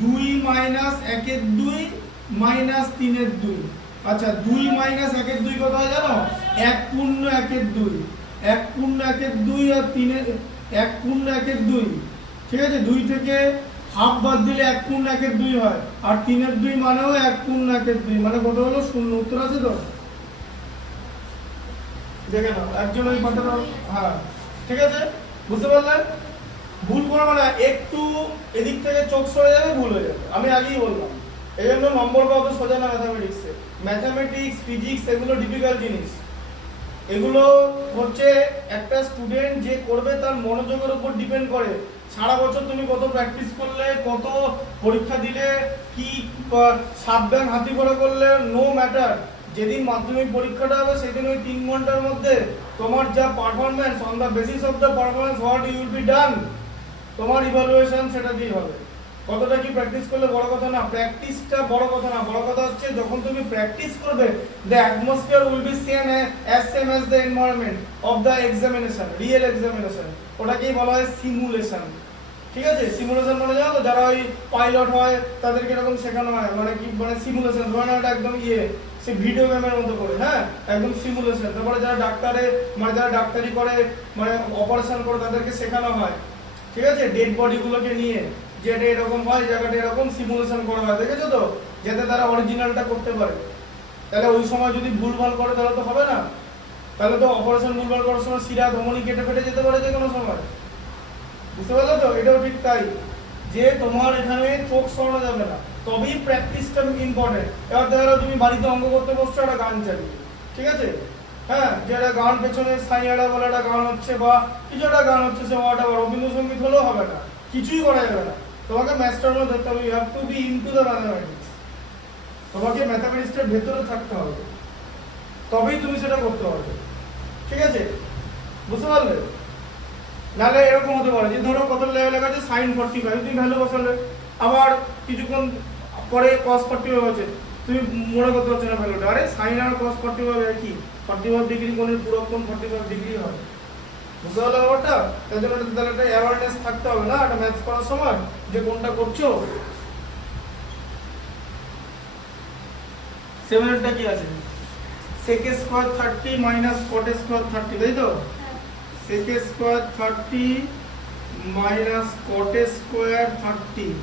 2 মাইনাস 1/2 মাইনাস 3/2। আচ্ছা 2 মাইনাস 1/2 কত হয় জানো? 1 পূর্ণ 1/2, 1 পূর্ণ 1/2 আর 1 পূর্ণ 1/2। ঠিক আছে, 2 থেকে হাফ বাদ দিলে 1 পূর্ণ 1/2 হয়, আর 3/2 মানেও 1 পূর্ণ 1/2, মানে কত হলো? 0। উত্তর আছে তো? দেখে নাও, একজন ওই কথাটা, হ্যাঁ ঠিক আছে, বুঝতে পারলে? ভুল করবে না, একটু এদিক থেকে চোখ সরে যাবে, ভুল হয়ে যাবে, আমি আগেই বললাম। এই জন্য নম্বর পাবো সোজা না ম্যাথামেটিক্সে। ম্যাথামেটিক্স, ফিজিক্স এগুলো ডিফিকাল্ট জিনিস। এগুলো হচ্ছে একটা স্টুডেন্ট যে করবে তার মনোযোগের উপর ডিপেন্ড করে। সারা বছর তুমি কত প্র্যাকটিস করলে, কত পরীক্ষা দিলে, কি সাবধান হাতি করে করলে, নো ম্যাটার। যেদিন মাধ্যমিক পরীক্ষাটা হবে সেদিন ওই 3 ঘন্টার মধ্যে তোমার যা performance, on the basis of the performance what you will be done, তোমার ইভালুয়েশন সেটা দিয়ে হবে। কতটা কি প্র্যাকটিস করলে বড় কথা না, প্র্যাকটিসটা বড় কথা না, বড় কথা হচ্ছে যখন তুমি প্র্যাকটিস করবে the atmosphere will be same as the environment of the examination, real examination, ওটাকেই বলা হয় সিমুলেশন। ঠিক আছে, সিমুলেশন মানে জানো তো, যারা ওই পাইলট হয় তাদেরকে এরকম শেখানো হয়, মানে কি মানে সিমুলেশন ধরে নাও, এটা একদম সে ভিডিও গেমের মতো করে, হ্যাঁ একদম সিমুলেশন। তারপরে যারা ডাক্তারে মানে যারা ডাক্তারি করে মানে অপারেশন করে তাদেরকে শেখানো হয়, ঠিক আছে, ডেড বডিগুলোকে নিয়ে যে এটা এরকম হয়, জায়গাটা এরকম সিমুলেশন করা হয়, দেখেছো তো, যাতে তারা অরিজিনালটা করতে পারে। তাহলে ওই সময় যদি ভুলভাল করে তাহলে তো হবে না, তাহলে তো অপারেশন ভুলভাল করার সময় শিরা ধমনী কেটে ফেটে যেতে পারে যে কোনো সময়, বুঝতে পারলে তো। এটাও ঠিক তাই, যে তোমার এখানে চোখ সরানো যাবে না, তবেই প্র্যাকটিসটা ইম্পর্টেন্ট। এবার দেখা গেলো তুমি বাড়িতে অঙ্ক করতে বসছো, একটা গান চালিয়ে, ঠিক আছে, হ্যাঁ যে একটা গান পেছনে সাইয়াডা বলে একটা গান হচ্ছে বা কিছু একটা গান হচ্ছে, সে ওয়াটা রবীন্দ্রসঙ্গীত হলেও হবে না, কিছুই করা যাবে না। তোমাকে ম্যাথসটার মধ্যে ধরতে হবে, you have to be into the mathematics, তোমাকে ম্যাথামেটিক্সটার ভেতরে থাকতে হবে, তবেই তুমি সেটা করতে পারবে, ঠিক আছে, বুঝতে পারলে। নাহলে এরকম হতে পারে যে ধরো কত লেখা আছে sin 45, তুমি ভ্যালু বসালে, আবার কিছুক্ষণ পরে cos 45 আছে, তুমি মনে করতে পারছো না ভ্যালুটা, আরে sin আর cos 45 একই, 45 ডিগ্রি কোণের পুরো কোণ 45 ডিগ্রি হয়, বুঝতে পারলে ব্যাপারটা। তাই জন্য তাহলে একটা অ্যাওয়ারনেস থাকতে হবে না একটা ম্যাথস করার সময়, যে কোনটা করছো। 7 কি আছে, sec square 30 minus cot square 30, তাই তো, sec square 30 minus cot square 30,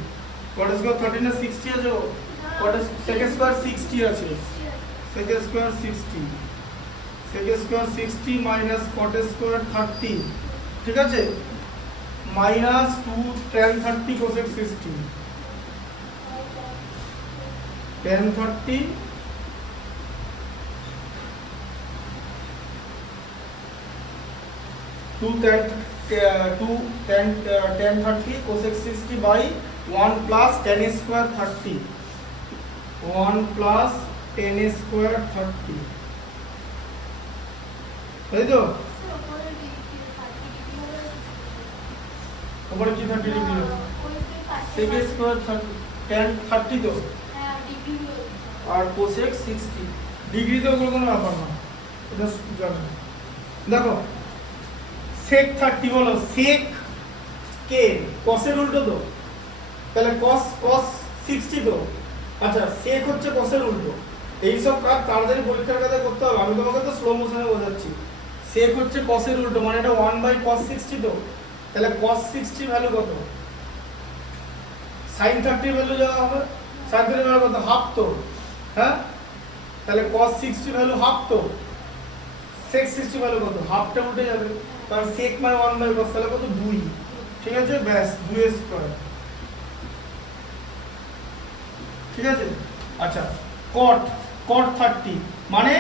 cot square 30 না 60 আছে, cot sec স্কয়ার 60 আছে, sec square 60, sec square 60 minus cot square 30, ঠিক আছে, minus 2 tan 30 cosec 60, tan 30 tan 30 cosec 60 by 1 plus tan square 30, 1 plus tan square 30, তাই তো, ওপরে কি 30 ডিগ্রি হবে, sec স্কয়ার tan 30 তো, আর cosec 60 ডিগ্রি তো ওগুলো কোনো ব্যাপার না, এটা জানো। দেখো sec 30 বলো, sec কে cos এর উল্টো তো, তাহলে cos 60 তো, আচ্ছা sec হচ্ছে cos এর উল্টো। এই সব কাজ তাড়াতাড়ি পরীক্ষার কাছে করতে হবে, আমি তোমাকে তো স্লো মোশনে বোঝাচ্ছি। sec হচ্ছে cos এর উল্টো, মানে এটা 1/cos 60 তো, তাহলে cos 60 ভ্যালু কত, sin 30 ভ্যালু যা হবে, sin 30 ভ্যালু কত, হাফ তো, হ্যাঁ তাহলে cos 60 ভ্যালু হাফ তো, sec 60 ভ্যালু কত, হাফটা উঠে যাবে, কারণ sec মানে 1/cos, তাহলে কত 2, ঠিক আছে, ব্যাস 2 স্কয়ার, ঠিক আছে। আচ্ছা cot 30 মানে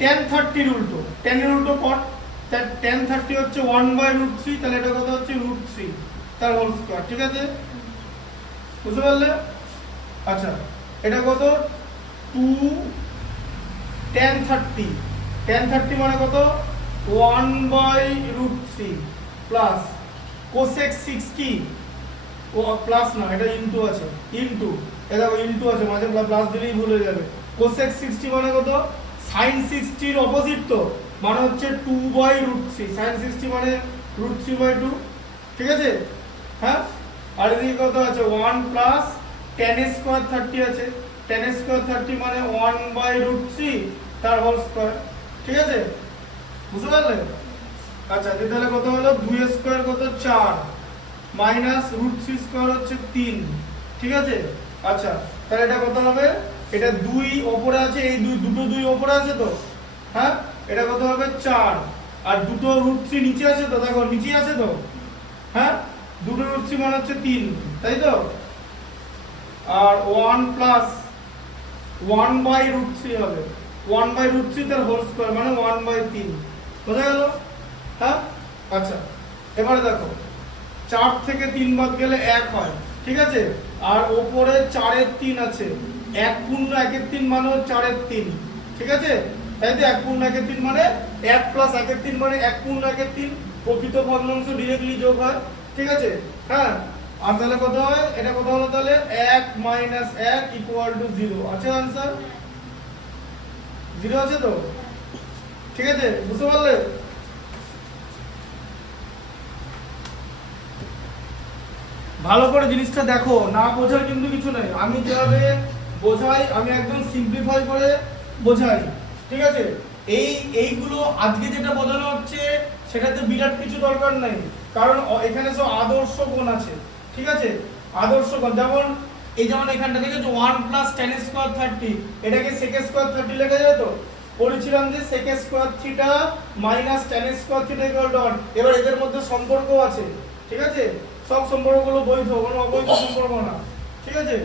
tan 30 এর উল্টো, tan এর উল্টো cot, tan 30 হচ্ছে 1/√3, তাহলে এটা কত হচ্ছে √3 তার হোল স্কয়ার, ঠিক আছে, বুঝতে পারলে। আচ্ছা এটা কত 2 tan 30 মানে কত 1/√3 প্লাস cosec 60, ও প্লাস না এটা ইনটু আছে, ইনটু এটা ইনটু আছে, মাঝে প্লাস দিলেই ভুল হয়ে যাবে, cosec 60 মানে কত sin 60 এর অপোজিট তো, মানে হচ্ছে 2/√3, sin 60 মানে √3/2, ঠিক আছে, হ্যাঁ আর এদিকে কত আছে 1 প্লাস tan স্কয়ার 30 আছে, tan স্কয়ার 30 মানে 1/√3 তার হোল স্কয়ার, ঠিক আছে, বুঝতে পারলে। আচ্ছা তাহলে কত হলো 2 স্কয়ার কত 4 মাইনাস √3 স্কয়ার হচ্ছে 3, ঠিক আছে। আচ্ছা তাহলে এটা কত হবে, এটা 2 উপরে আছে, এই দুটো 2 উপরে আছে তো, হ্যাঁ এটা কত হবে 4, আর দুটো √3 নিচে আছে তো, দেখো নিচে আছে তো, হ্যাঁ দুটো √3 মানে হচ্ছে 3, তাই তো, আর 1 প্লাস 1/√3 হবে, 1/√3 তার হোল স্কয়ার মানে 1/3, বোঝা গেল, হ্যাঁ। আচ্ছা এবারে দেখো 4 থেকে 3 বাদ গেলে 1 হয়, ঠিক আছে, আর উপরে 4 এর 3 আছে, 1 পূর্ণ 1 এর 3 মানে 4 এর 3, ঠিক আছে, তাই তো 1 পূর্ণ 1 এর 3 মানে 1 প্লাস 1 এর 3 মানে 1 পূর্ণ 1 এর 3, প্রকৃত ভগ্নাংশ ডিরেক্টলি যোগ হয়, ঠিক আছে? হ্যাঁ, আর তাহলে কত হয়, এটা কত হলো তাহলে 1 - 1 = 0 আছে आंसर 0 আছে তো? ঠিক আছে, বুঝতে পারলে? ভালো করে জিনিসটা দেখো, না বোঝার কিন্তু কিছু নাই। আমি যেভাবে বোঝাই আমি একদম সিম্পলিফাই করে বোঝাই, ঠিক আছে? এইগুলো আজকে যেটা বোঝানো হচ্ছে সেটাতে বিরাট কিছু দরকার নাই, কারণ এখানে সব আদর্শ কোণ আছে, ঠিক আছে? আদর্শ কোণ যেমন এখানটা দেখেছো 1 + tan² 30, এটাকে sec² 30 লেখা যায় তো? বলেছিলাম যে sec² θ - tan² θ = 1। এবার এদের মধ্যে সম্পর্ক আছে, ঠিক আছে? সব সম্পর্কগুলো বৈধ, কোনো অবৈধ সম্পর্ক না, ঠিক আছে?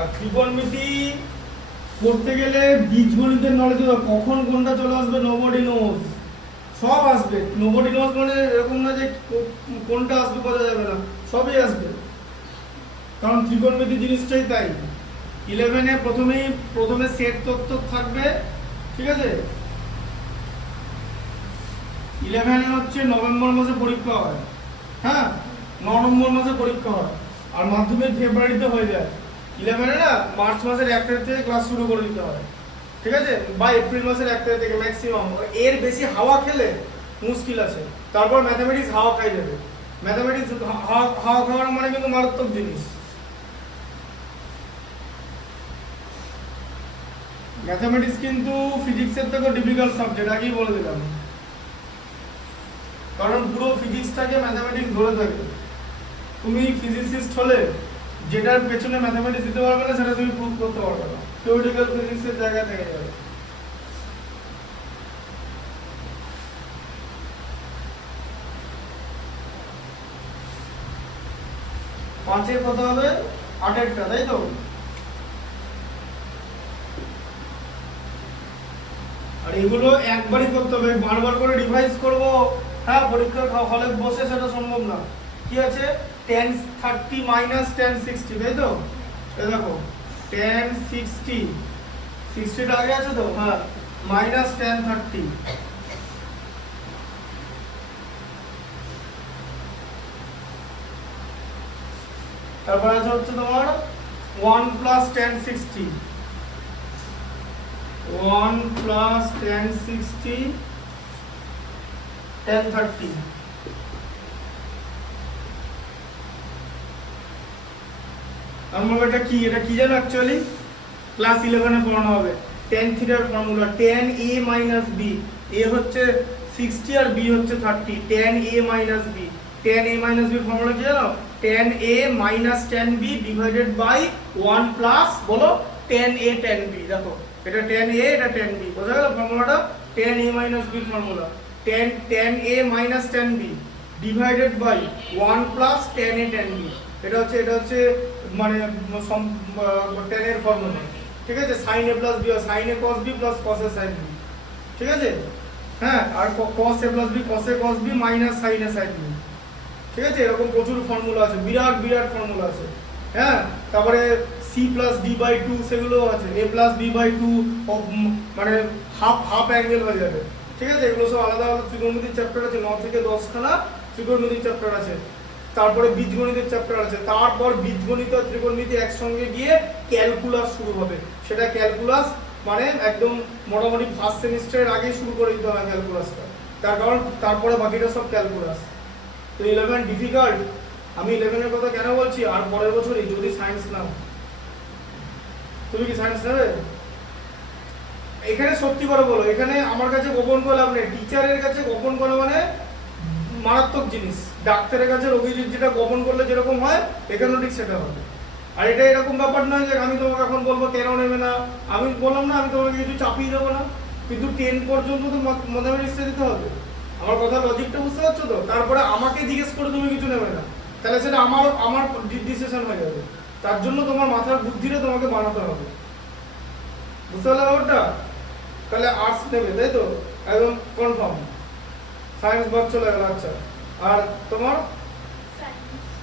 আর ত্রিকোণমিতি করতে গেলে বীজগণিতের নলেজ কখন কোনটা চলে আসবে নোবডি নোজ, সব আসবে। নোবডি নোজ মানে এরকম না যে কোনটা আসবে বোঝা যাবে না, সবই আসবে, কারণ ত্রিকোণমিতি জিনিসটাই তাই। 11-এ প্রথমে সেট তত্ত্ব থাকবে, ঠিক আছে? 11-এ হচ্ছে নভেম্বর মাসে পরীক্ষা হয়, হ্যাঁ, নভেম্বর মাসে পরীক্ষা হয়, আর মাধ্যমিক ফেব্রুয়ারিতে হয়ে যায়। 11-এ না মার্চ মাসের 1 তারিখ থেকে ক্লাস শুরু করে দিতে হয়, ঠিক আছে? বা এপ্রিল মাসের 1 তারিখ থেকে ম্যাক্সিমাম। এর বেশি হাওয়া খেলে মুশকিল আছে। তারপর ম্যাথামেটিক্স হাওয়া খাই যাবে। ম্যাথামেটিক্স হাওয়া খাওয়ার মানে কিন্তু মারাত্মক জিনিস। ম্যাথামেটিক্স কিন্তু ফিজিক্সের থেকেও ডিফিকাল্ট সাবজেক্ট, আগেই বলে দিলাম, কারণ পুরো ফিজিক্সটাকে ম্যাথামেটিক্স ধরে থাকে। তুমি ফিজিসিস্ট হলে যেটার পেছনে ম্যাথামেটিক্স দিতে পারবে না সেটা তুমি প্রুভ করতে পারবে না, থিওরিটিক্যাল ফিজিক্সের জায়গা থেকে যাবে। পাঁচের কত হবে 8-এরটা, তাই তো? আর এগুলো একবারই করতে হবে, বারবার করে রিভাইজ করব, হ্যাঁ, পরীক্ষার হলে বসে সেটা সম্ভব না। কি আছে tan 30 - tan 60, তাই তো? এই দেখো tan 60, 60টা আগে আছে তো? হ্যাঁ, মাইনাস tan 30। তারপর আছে হচ্ছে তোমার 1 + tan 60, 1 + tan 60 tan 30। আমরা এটা কি জানো অ্যাকচুয়ালি? ক্লাস 11-এ পড়ানো হবে। tan θ এর formula tan a - b, a হচ্ছে 60 আর b হচ্ছে 30, tan a - b। tan a - b এর ফর্মুলা কি জানো? tan a - tan b divided by 1 plus বলো tan a tan b। দেখো এটা tan a, এটা tan b, বোঝা গেল ফর্মুলাটা? tan a - b এর formula tan a - tan b divided by 1 plus tan a tan b। এটা হচ্ছে মানে tan এর ফর্মুলা, ঠিক আছে? sin a + b sin a cos b + cos a sin b, ঠিক আছে? হ্যাঁ, আর cos a + b cos a cos b - sin a sin b, ঠিক আছে? এরকম প্রচুর ফর্মুলা আছে, বিরাট ফর্মুলা আছে, হ্যাঁ। তারপরে c + d/2 সেগুলো আছে, a + b/2 মানে হাফ অ্যাঙ্গেল হয়ে যাবে, ঠিক আছে? এগুলো সব আলাদা ত্রিকোণমিতির চ্যাপ্টার আছে, 9 থেকে 10 খানা ত্রিকোণমিতির চ্যাপ্টার আছে। তারপরে বীজগণিতের চ্যাপ্টার আছে, তারপর বীজগণিত আর ত্রিকোণমিতি একসঙ্গে গিয়ে ক্যালকুলাস শুরু হবে। সেটা ক্যালকুলাস মানে একদম মোটামুটি ফার্স্ট সেমিস্টারের আগেই শুরু করে দিতে হয় ক্যালকুলাসটা, তার কারণ তারপরে বাকিটা সব ক্যালকুলাস। তো 11 ডিফিকাল্ট। আমি 11-এর কথা কেন বলছি? আর পরের বছরই যদি সায়েন্স নাও, তুমি কি সায়েন্স নেবে? এখানে সত্যি করে বলো, এখানে আমার কাছে গোপন করে লাভ নেই। টিচারের কাছে গোপন করা মানে মারাত্মক জিনিস। ডাক্তারের কাছে রোগী যেটা গোপন করলে যেরকম হয়, এখানেও ঠিক সেটা হবে। আর এটা এরকম ব্যাপার নয় যে আমি তোমাকে এখন বলবো কেন নেবে না, আমি বললাম না আমি তোমাকে কিছু চাপিয়ে দেবো না, কিন্তু 10 পর্যন্ত তো ম্যাথমেটিক্সটা দিতে হবে। আমার কথা লজিকটা বুঝতে পারছো তো? তারপরে আমাকে জিজ্ঞেস করে তুমি কিছু নেবে না, তাহলে সেটা আমার ডিসিশন হয়ে যাবে। তার জন্য তোমার মাথার বুদ্ধিটা তোমাকে বানাতে হবে, বুঝতে পারলে ব্যাপারটা? তাহলে আর্টস নেবে তাই তো, একদম কনফার্ম। সায়েন্স বাদ চলে গেল, আচ্ছা। আর তোমার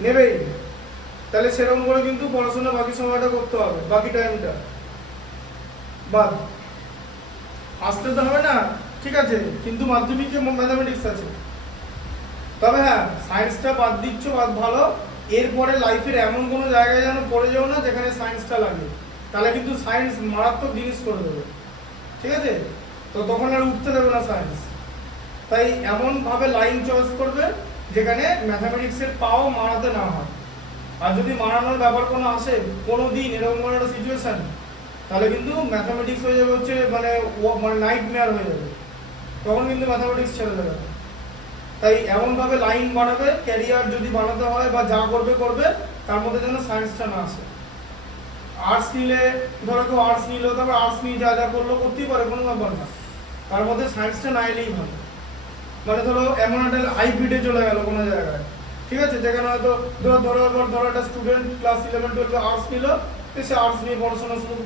নেবেই, তাহলে সেরকম করে কিন্তু পড়াশোনা বাকি সময়টা করতে হবে, বাকি টাইমটা বাদ আসতে তো হবে না, ঠিক আছে? কিন্তু মাধ্যমিকে ম্যাথামেটিক্স আছে। তবে হ্যাঁ, সায়েন্সটা বাদ দিচ্ছ, বাদ ভালো। এরপরে লাইফের এমন কোনো জায়গায় যেন পড়ে যাও না যেখানে সায়েন্সটা লাগে, তাহলে কিন্তু সায়েন্স মারাত্মক জিনিস করে দেবে, ঠিক আছে? তো তখন আর উঠতে দেবে না সায়েন্স। তাই এমনভাবে লাইন চয়েস করবে যেখানে ম্যাথামেটিক্সের পাও মারাতে না হয়। আর যদি মারানোর ব্যাপার কোনো আসে কোনো দিন এরকম কোনো একটা সিচুয়েশন, তাহলে কিন্তু ম্যাথামেটিক্স হয়ে যাবে হচ্ছে মানে নাইট মেয়ার হয়ে যাবে, তখন কিন্তু ম্যাথামেটিক্স ছেড়ে দেবে। তাই এমনভাবে লাইন বানাবে, ক্যারিয়ার যদি বানাতে হয় বা যা করবে করবে, তার মধ্যে যেন সায়েন্সটা না আসে। আর্টস নিলে ধরো কেউ আর্টস নিল, তারপর আর্টস নিয়ে যা যা করলো করতেই পারে, কোনো ব্যাপার না, তার মধ্যে সায়েন্সটা না এলেই ভালো। মানে ধরো এমন একটা আইপিডে চলে গেল কোনো জায়গায়, ঠিক আছে, যেখানে হয়তো ধরো একটা স্টুডেন্ট ক্লাস 11-12 আর্টস নিল, সে আর্টস নিয়ে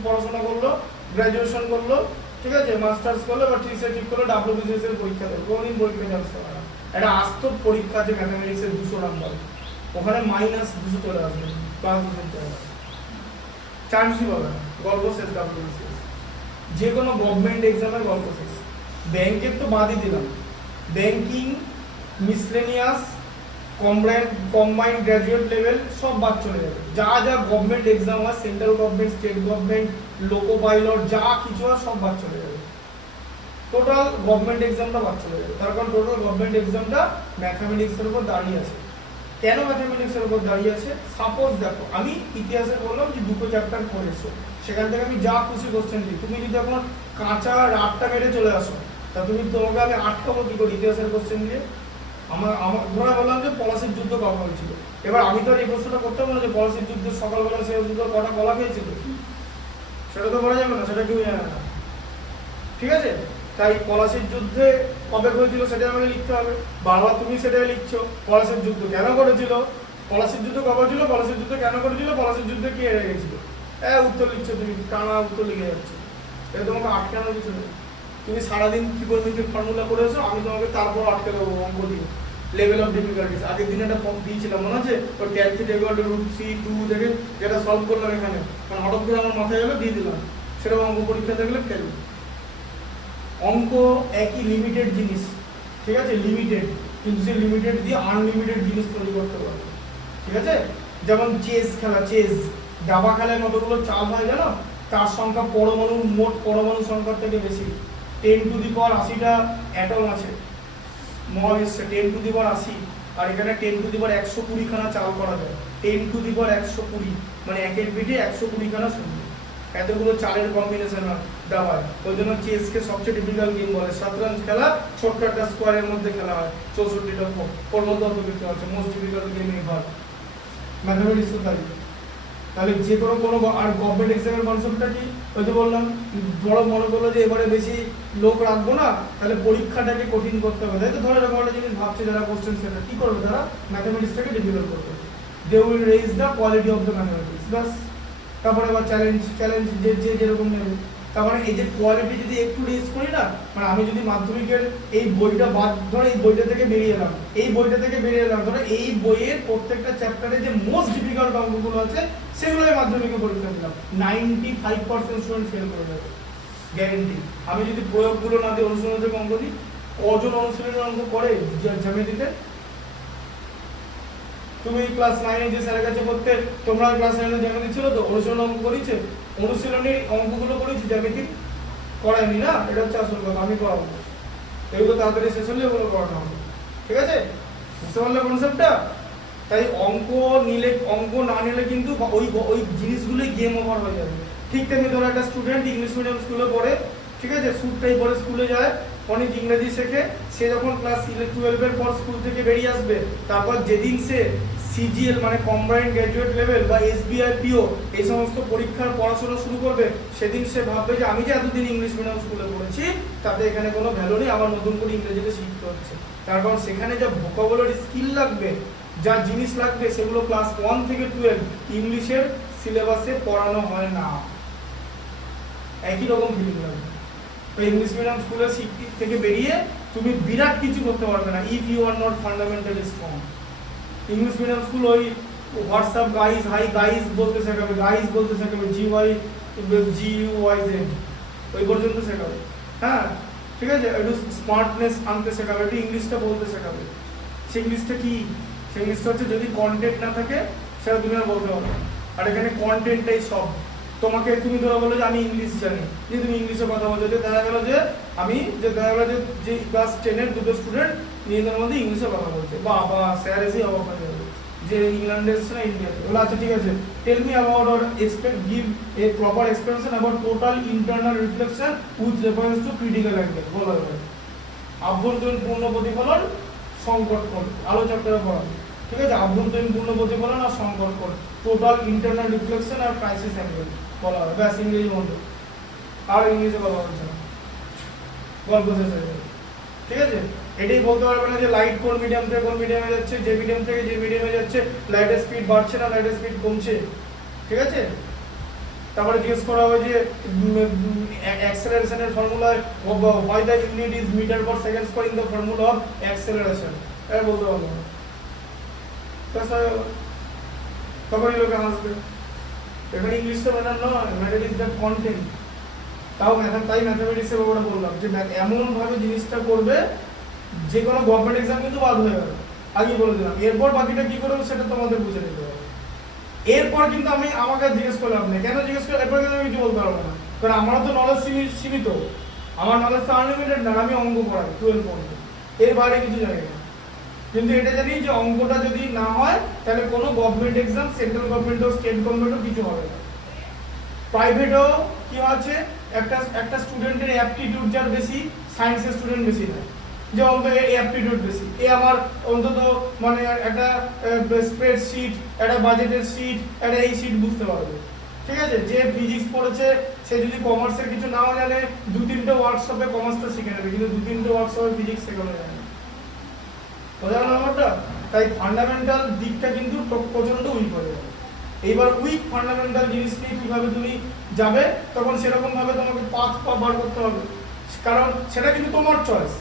পড়াশোনা করলো, গ্র্যাজুয়েশন করলো, ঠিক আছে, মাস্টার্স করলো, বা ঠিক করলো WBCS এর পরীক্ষা দেবে, কোনোদিন পরীক্ষা আসতে পারে না। একটা বাস্তব পরীক্ষা আছে ম্যাথামেটিক্সের 200 নাম্বার, ওখানে -200 চলে আসবে, +200 চলে আসবে, চান্সই পাবে না, গল্প শেষ WBCS। যে কোনো গভর্নমেন্ট এক্সামের গল্প শেষ। ব্যাংকের তো বাদই দিলাম, banking, miscellaneous, combined graduate level সব বাদ চলে যাবে। যা যা গভর্নমেন্ট এক্সাম হয়, central government, state government, loco pilot, যা কিছু হয় সব বাদ চলে যাবে। টোটাল গভর্নমেন্ট এক্সামটা বাদ চলে যাবে, তার কারণ টোটাল গভর্নমেন্ট এক্সামটা ম্যাথামেটিক্সের উপর দাঁড়িয়ে আছে। কেন ম্যাথামেটিক্সের উপর দাঁড়িয়ে আছে? সাপোজ দেখো আমি ইতিহাসে বললাম যে 2 চ্যাপ্টার পড়েছো, সেখান থেকে আমি যা খুশি কোশ্চেন দিই, তুমি যদি এখন কাঁচা রাতটা মেরে চলে আসো, তা তোমাকে আমি আটকাবো কি করে ইতিহাসের কোশ্চেন দিয়ে? আমার ধরে বললাম যে পলাশির যুদ্ধ কবে হয়েছিল, এবার আমি তো আর এই প্রশ্নটা করতে পারবো না যে পলাশির যুদ্ধের সকালবেলা সে যুদ্ধ কটা কলা খেয়েছিল, সেটা তো বলা যাবে না, সেটা কেউ জানে না, ঠিক আছে? তাই পলাশির যুদ্ধে কবে হয়েছিল সেটা আমাকে লিখতে হবে। বারবার তুমি সেটাই লিখছো, পলাশির যুদ্ধ কেন করেছিল, পলাশির যুদ্ধ কবে ছিল, পলাশির যুদ্ধ কেন করেছিল, পলাশির যুদ্ধে কে হেরে গেছিল, উত্তর লিখছো, তুমি টানা উত্তর লিখে যাচ্ছ, এটা তোমাকে আটকানোর কিছু নেই। তুমি সারাদিন ত্রিকোণমিতির ফর্মুলা করেছো, আমি তোমাকে তারপর আটকে দেবো অঙ্ক দিয়ে। লেভেল অফ ডিফিকাল্টিস আগের দিন একটা ফর্ম দিয়েছিলাম, মনে আছে? ওই tan θ √3 2 দেখে যেটা সলভ করলাম এখানে, কারণ হঠাৎ করে আমার মাথায় এলো দিয়ে দিলাম, সেরকম অঙ্ক পরীক্ষা দেখলে ফেল। অঙ্ক একই লিমিটেড জিনিস, ঠিক আছে, লিমিটেড, কিন্তু সেই লিমিটেড দিয়ে আনলিমিটেড জিনিস তৈরি করতে পারবে, ঠিক আছে? যেমন চেস খেলা, চেস দাবা খেলায় কতগুলো চাল হয় জানো? তার সংখ্যা মোট পরমাণু সংখ্যার থেকে বেশি। 10⁻80টা অ্যাটম আছে মহাবিশ্বে, 10⁻80, আর এখানে 10⁻120 খানা চাল করা যায়। 10⁻120 মানে একের পিঠে 120 খানা শূন্য, এতগুলো চালের কম্বিনেশন দেওয়া হয়। ওই জন্য চেসকে সবচেয়ে ডিফিকাল্ট গেম বলে। শতরঞ্জ খেলা ছোট্ট একটা স্কোয়ারের মধ্যে খেলা হয়, 64টা ওর মধ্যে অত কিছু আছে, most difficult game ever. Mathematics তো তাই। তাহলে যে কোনো আর গভর্নমেন্ট এক্সামের কনসেপ্টটা কি? ওই যে বললাম, বড় মনে করলো যে এবারে বেশি লোক রাখবো না, তাহলে পরীক্ষাটাকে কঠিন করতে হবে, তাই তো? ধরো এরকম একটা জিনিস ভাবছে যারা কোশ্চেন সেটার কি করবে, তারা ম্যাথামেটিক্সটাকে ডিফিকাল্ট করবে, they will raise the quality of the mathematics, বাস। তারপরে আবার চ্যালেঞ্জ যে যেরকম নেবে। তারপরে এই যে কোয়ালিটি যদি একটু রেজ করি না, মানে আমি যদি মাধ্যমিকের এই বইটা বাদ, ধরো এই বইটা থেকে বেরিয়ে এলাম, ধরো এই বইয়ের প্রত্যেকটা চ্যাপ্টারে যে মোস্ট ডিফিকাল্ট অঙ্কগুলো আছে সেগুলো আমি মাধ্যমিকে পরীক্ষা দিলাম, 95% স্টুডেন্ট ফেল করে যাবে, গ্যারেন্টি। আমি যদি প্রয়োগগুলো না দিই, অনুশীলন থেকে অঙ্ক দিই, কজন অনুশীলনের অঙ্ক করে জ্যামিতিতে? তুমি ক্লাস 9 যে স্যারের কাছে পড়তে, তোমরা ক্লাস 9 জ্যামিতি ছিল তো, অনুশীলন অঙ্ক করেছে, অনুশীলনের অঙ্কগুলো করেছি, জ্যামিতি করায়নি না, এটা হচ্ছে আসল কথা, আমি করাবো, এগুলো তাড়াতাড়ি শেষ হলে এগুলো করানো হবে, ঠিক আছে? বুঝতে পারলে কনসেপ্টটা? তাই অঙ্ক না নিলে কিন্তু ওই জিনিসগুলোই গেম ওভার হয়ে যাবে। ঠিক তেমনি ধরো একটা স্টুডেন্ট ইংলিশ মিডিয়াম স্কুলে পড়ে, ঠিক আছে, স্যুটটাই পরে স্কুলে যায়, অনেক ইংরেজি শেখে, সে যখন ক্লাস 12-এর পর স্কুল থেকে বেরিয়ে আসবে, তারপর যেদিন সে C সিজিএল মানে কম্বাইন্ড গ্র্যাজুয়েট লেভেল বা এসবিআই পিও এই সমস্ত পরীক্ষার পড়াশোনা শুরু করবে, সেদিন সে ভাববে যে আমি যে এতদিন ইংলিশ মিডিয়াম স্কুলে পড়েছি তাতে এখানে কোনো ভ্যালু নেই, আমার নতুন করে ইংরেজিতে শিখতে হচ্ছে। তার কারণ সেখানে যা ভোকাবুলারি স্কিল লাগবে, যা জিনিস লাগবে, সেগুলো ক্লাস 1 থেকে 12 ইংলিশের সিলেবাসে পড়ানো হয় না। একই রকম ফিলিং লাগবে। তো ইংলিশ মিডিয়াম স্কুলের শিক্ষা থেকে বেরিয়ে তুমি বিরাট কিছু করতে পারবে না if you are not fundamentally strong. English medium school ওই হোয়াটসঅ্যাপ গাইজ, হাই গাইজ বলতে শেখাবে, গাইজ বলতে শেখাবে, GUYZ ওই পর্যন্ত শেখাবে। হ্যাঁ ঠিক আছে, একটু স্মার্টনেস আনতে শেখাবে, একটু ইংলিশটা বলতে শেখাবে। সে ইংলিশটা কি? সে ইংলিশটা হচ্ছে যদি কন্টেন্ট না থাকে সেটা তুমি আর বলতে পারবে না। আর এখানে কন্টেন্টটাই সব। তোমাকে তুমি ধরো বলো যে আমি ইংলিশ জানি, যে তুমি ইংলিশে কথা বলছো, যে দেখা গেলো যে যে ক্লাস 10-এর দুটো স্টুডেন্ট নিজেদের মধ্যে ইংলিশে কথা বলছে, বাবা স্যার এসে অবাক হয়ে যাবে যে ইংল্যান্ডে এসছে না ইন্ডিয়াতে। বলে আচ্ছা ঠিক আছে, tell me about or give a proper explanation about total internal reflection with reference to critical angle. বলা হবে আভ্যন্তরীণ পূর্ণ প্রতিফলন সংকট কোণ, আলো চক্রে পড়া। ঠিক আছে, আভ্যন্তরীণ পূর্ণ প্রতিফলন আর সংকট কোণ, টোটাল ইন্টারনাল রিফ্লেকশন আর ক্রাইসিস অ্যাঙ্গেল বলা হবে। ব্যাস ইংরেজি বন্ধ, আর ইংলিশে কথা বলছে না, গল্প শেষ হয়ে যাবে। ঠিক আছে, এটাই বলতে পারবে না যে লাইট কোন মিডিয়াম থেকে কোন মিডিয়ামে যাচ্ছে, যে মিডিয়াম থেকে যে মিডিয়ামে যাচ্ছে লাইটের স্পিড বাড়ছে না লাইটের স্পিড কমছে। ঠিক আছে, তারপরে জিজ্ঞেস করা হবে যে অ্যাক্সেলারেশনের ফর্মুলায় why the unit is meter per seconds for in the formula of acceleration, এটা বলতে পারবো না। তখন এই লোকে হাসবে। এখানে ইংলিশটা ম্যাটার নয়, ম্যাটার ইজ দ্য কন্টেন্ট। তাই ম্যাথামেটিক্সের ব্যাপারে বললাম যে এমনভাবে জিনিসটা করবে যে কোনো গভর্নমেন্ট এক্সাম কিন্তু বাদ হয়ে গেল, আগে বলে দিলাম। এরপর বাকিটা কি করবো সেটা তোমাদের বুঝে নিতে হবে। এরপর কিন্তু আমাকে জিজ্ঞেস করলাম না, কেন জিজ্ঞেস করলে এরপর কিন্তু আমি কিছু বলতে পারবো না, কারণ আমারও তো নলেজ সীমিত, আমার নলেজ তো আনলিমিটেড না। আমি অঙ্ক পড়াই 12 পর্যন্ত, এর বাইরে কিছু জানি না। কিন্তু এটা জানি যে অঙ্কটা যদি না হয় তাহলে কোনো গভর্নমেন্ট এক্সাম, সেন্ট্রাল গভর্নমেন্ট হোক স্টেট গভর্নমেন্টও কিছু হবে না। প্রাইভেটও কি আছে, একটা স্টুডেন্টের অ্যাপটিটিউড যার বেশি, সায়েন্সের স্টুডেন্ট বেশি না, যে অন্তত অ্যাপটিটিউড বেশি, আমার অন্তত মানে একটা স্প্রেডশিট, একটা বাজেটের শিট, একটা এই শিট বুঝতে পারবে। ঠিক আছে, যে ফিজিক্স পড়েছে সে যদি কমার্সের কিছু নাও জানে, 2-3টে ওয়ার্কশপে কমার্সটা শিখে নেবে, কিন্তু 2-3টে ওয়ার্কশপে ফিজিক্স শেখানো যায় না। বোঝা গেল ব্যাপারটা? তাই ফান্ডামেন্টাল দিকটা কিন্তু প্রচন্ড উইক হয়ে যাবে। এইবার উইক ফান্ডামেন্টাল জিনিস নিয়ে কীভাবে তুমি যাবে, তখন সেরকমভাবে তোমাকে পাথ বার করতে হবে, কারণ সেটা কিন্তু তোমার চয়েস,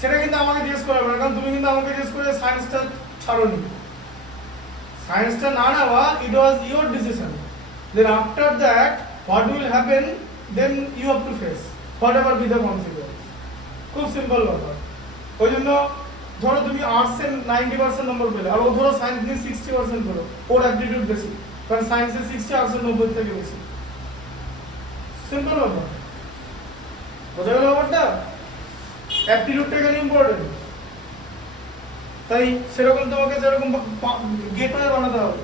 সেটা কিন্তু আমাকে জিজ্ঞেস করা হবে না। কারণ তুমি কিন্তু আমাকে জিজ্ঞেস করে সায়েন্সটা ছাড়োনি, সায়েন্সটা না নেওয়া, it was your decision. Then after that what will happen, then you have to face whatever be the consequence. খুব সিম্পল ব্যাপার। ওই জন্য ধরো তুমি আর্টসে 90% নম্বর পেলে, আর ও ধরো সায়েন্স নিয়ে 60% পেলো, ওর অ্যাপটিটিউড বেশি, কারণ সায়েন্সে 60, আর্টসে 90 থেকে বেশি। সিম্পল ব্যাপার, বোঝা গেল ব্যাপারটা? অ্যাপটিটিউডটা এখানে ইম্পর্টেন্ট। তাই সেরকম তোমাকে সেরকম গেটওয়ে বানাতে হবে।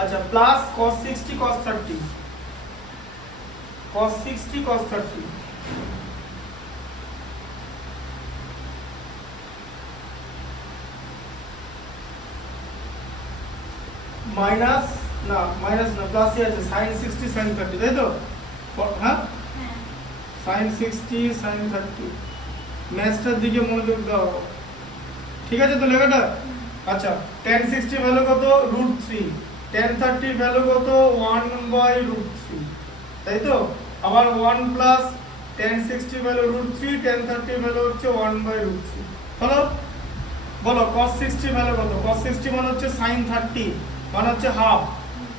আচ্ছা, plus cos 60 cos 30, cos 60 cos 30, minus না প্লাসই আছে, sin 60 sin 30, তাই তো? হ্যাঁ, sin 60 sin 30, ম্যাথটার দিকে মনোযোগ দাও। ঠিক আছে তো লেখাটা? আচ্ছা, tan 60 ভ্যালু কত? √3, tan 30 ভ্যালু কত? 1/√3, তাই তো? আবার 1 plus tan 60 value √3, tan 30 value হচ্ছে 1/√3। হলো? বলো cos 60 ভ্যালু কত? cos 60 মানে হচ্ছে sin 30 মানে হচ্ছে হাফ,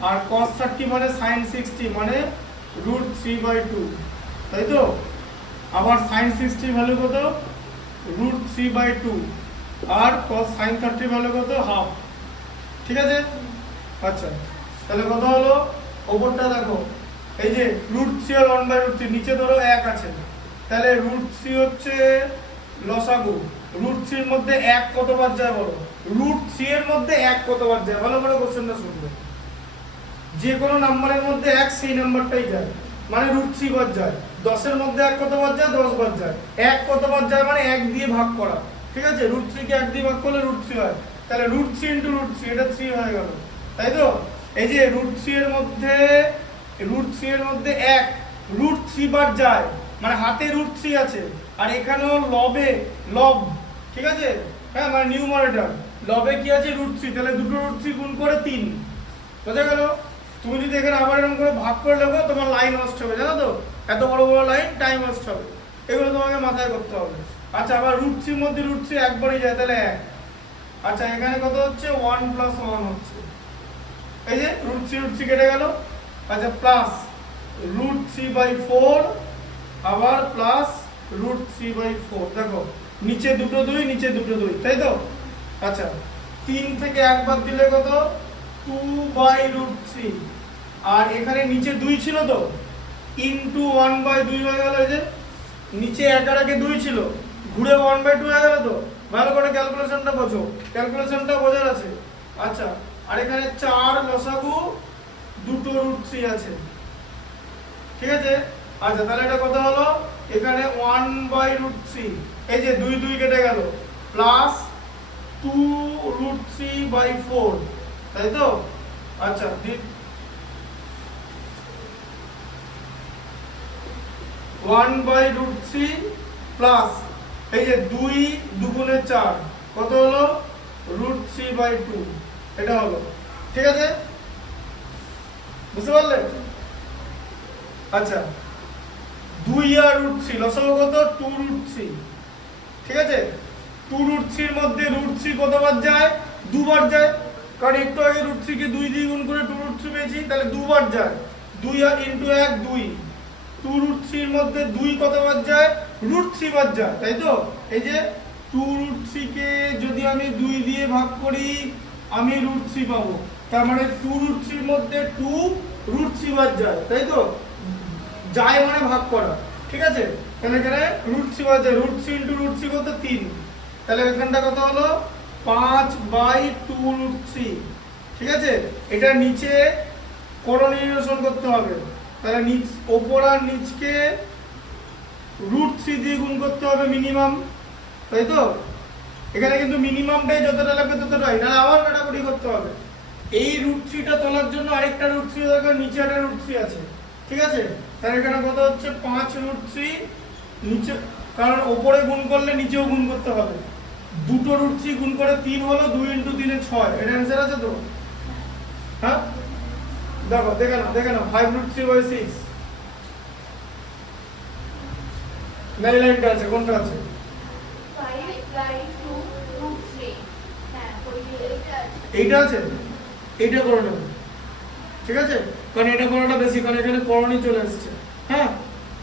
আর cos 30 মানে sin 60 মানে √3/2, তাই তো? আবার sin 60 ভ্যালু কত? √3/2, আর cos sin 30 ভ্যালু কত? হাফ। ঠিক আছে? আচ্ছা, তাহলে কত হলো? ওপরটা দেখো, এই যে √3 আর 1/√3, নিচে ধরো 1 আছে, তাহলে √3 হচ্ছে লসাগু। √3 এর মধ্যে 1 কতবার যায় বলো? √3 এর মধ্যে 1 কতবার যায়? ভালো করে কোশ্চেনটা শুনবে। যে কোনো নাম্বারের মধ্যে 1 সেই নাম্বারটাই যায়, মানে √3 বার যায়। 10 এর মধ্যে 1 কতবার যায়? 10 বার যায়। 1 কতবার যায় মানে 1 দিয়ে ভাগ করা। ঠিক আছে, √3 কে 1 দিয়ে ভাগ করলে √3 হয়, তাহলে √3 ইন্টু √3 এটা 3 হয়ে গেল, তাই তো? এই যে √3 এর মধ্যে এক √3 বার যায়, মানে হাতে √3 আছে, আর এখানেও লবে লব, ঠিক আছে? হ্যাঁ, মানে নিউমারেটর লবে কি আছে √3, তাহলে দুটো √3 গুণ করে 3, বোঝা গেল? তুমি যদি এখানে আবার এরকম করে ভাগ করে লেখো তোমার লাইন নষ্ট হবে, জানো তো? এত বড় বড় লাইন টাইম নষ্ট হবে, এগুলো তোমাকে মাথায় করতে হবে। আচ্ছা, আবার √3 এর মধ্যে √3 একবারই যায়, তাহলে 1। আচ্ছা, এখানে কত হচ্ছে 1 + 1 হচ্ছে, এই যে √3 কেটে গেল। আচ্ছা, প্লাস √3/4 আবার প্লাস √3/4, দেখো নিচে দুটো 2 নিচে দুটো 2, তাই তো? আচ্ছা, 3 থেকে 1 বাদ দিলে কত 2/√3, আর এখানে নিচে 2 ছিল তো ইনটু 1/2 হয়ে গেল। এই যে নিচে 1 আর আগে 2 ছিল, ঘুরে 1/2 হয়ে গেল। তো ভালো করে ক্যালকুলেশনটা বোঝো, ক্যালকুলেশনটা বোঝার আছে। আচ্ছা, আর এখানে 4 লসাগু, দুটো √3 আছে, ঠিক আছে? আচ্ছা, তাহলে এটা কত হলো? এখানে 1/√3, এই যে 2 2 কেটে গেল, প্লাস 2√3/4, তাই তো? আচ্ছা, 1/√3 প্লাস এই যে 2 2 4, কত হলো? √3/2, এটা হলো, ঠিক আছে? বুঝতে পারলে? আচ্ছা, 2 আর √3 লসাগু কত? 2√3, ঠিক আছে? 2√3 এর মধ্যে √3 কতবার যায়? 2 বার যায়, কারণ একটু আগে √3 কে 2 দিয়ে গুণ করে 2√3 পেয়েছি, তাহলে 2 বার যায়। 2 আর ইনটু 1 2, 2√3 এর মধ্যে 2 কতবার যায়? √3 বার যায়, তাই তো? এই যে 2√3 কে যদি আমি 2 দিয়ে ভাগ করি আমি √3 পাবো, তার মানে 2√3 এর মধ্যে 2 √3 বার যায়, তাই তো? যায় মানে ভাগ করা, ঠিক আছে? তাহলে এখানে √3 বার যায়, √3 ইনটু √3 কত? 3, তাহলে এখানটা কত হলো? 5/2√3, ঠিক আছে? এটা নিচে করণীয়সন করতে হবে, তাহলে নিচ ওপর আর নিচকে √3 দিয়ে গুণ করতে হবে মিনিমাম, তাই তো? এখানে কিন্তু মিনিমামটাই যতটা লাগবে ততটাই, নাহলে আবার কাটাকুটি করতে হবে। এই √3টা তোলার জন্য আরেকটা √3 দরকার, নিচে একটা √3 আছে, ঠিক আছে? তাহলে এখানে কত হচ্ছে? 5√3 নিচে, কারণ ওপরে গুণ করলে নিচেও গুণ করতে হবে, দুটো √3 গুণ করে 3 হলো, 2 ইনটু 3 এ 6, এর অ্যান্সার আছে তো? হ্যাঁ, দেখো দেখে নাও 5√3/6, মেল লাইনটা আছে, কোনটা আছে? 5/2√3, হ্যাঁ এইটা আছে, এইটা করে নেবে, ঠিক আছে? কারণ এটা করাটা বেশি, কারণ এখানে করণী চলে আসছে। হ্যাঁ,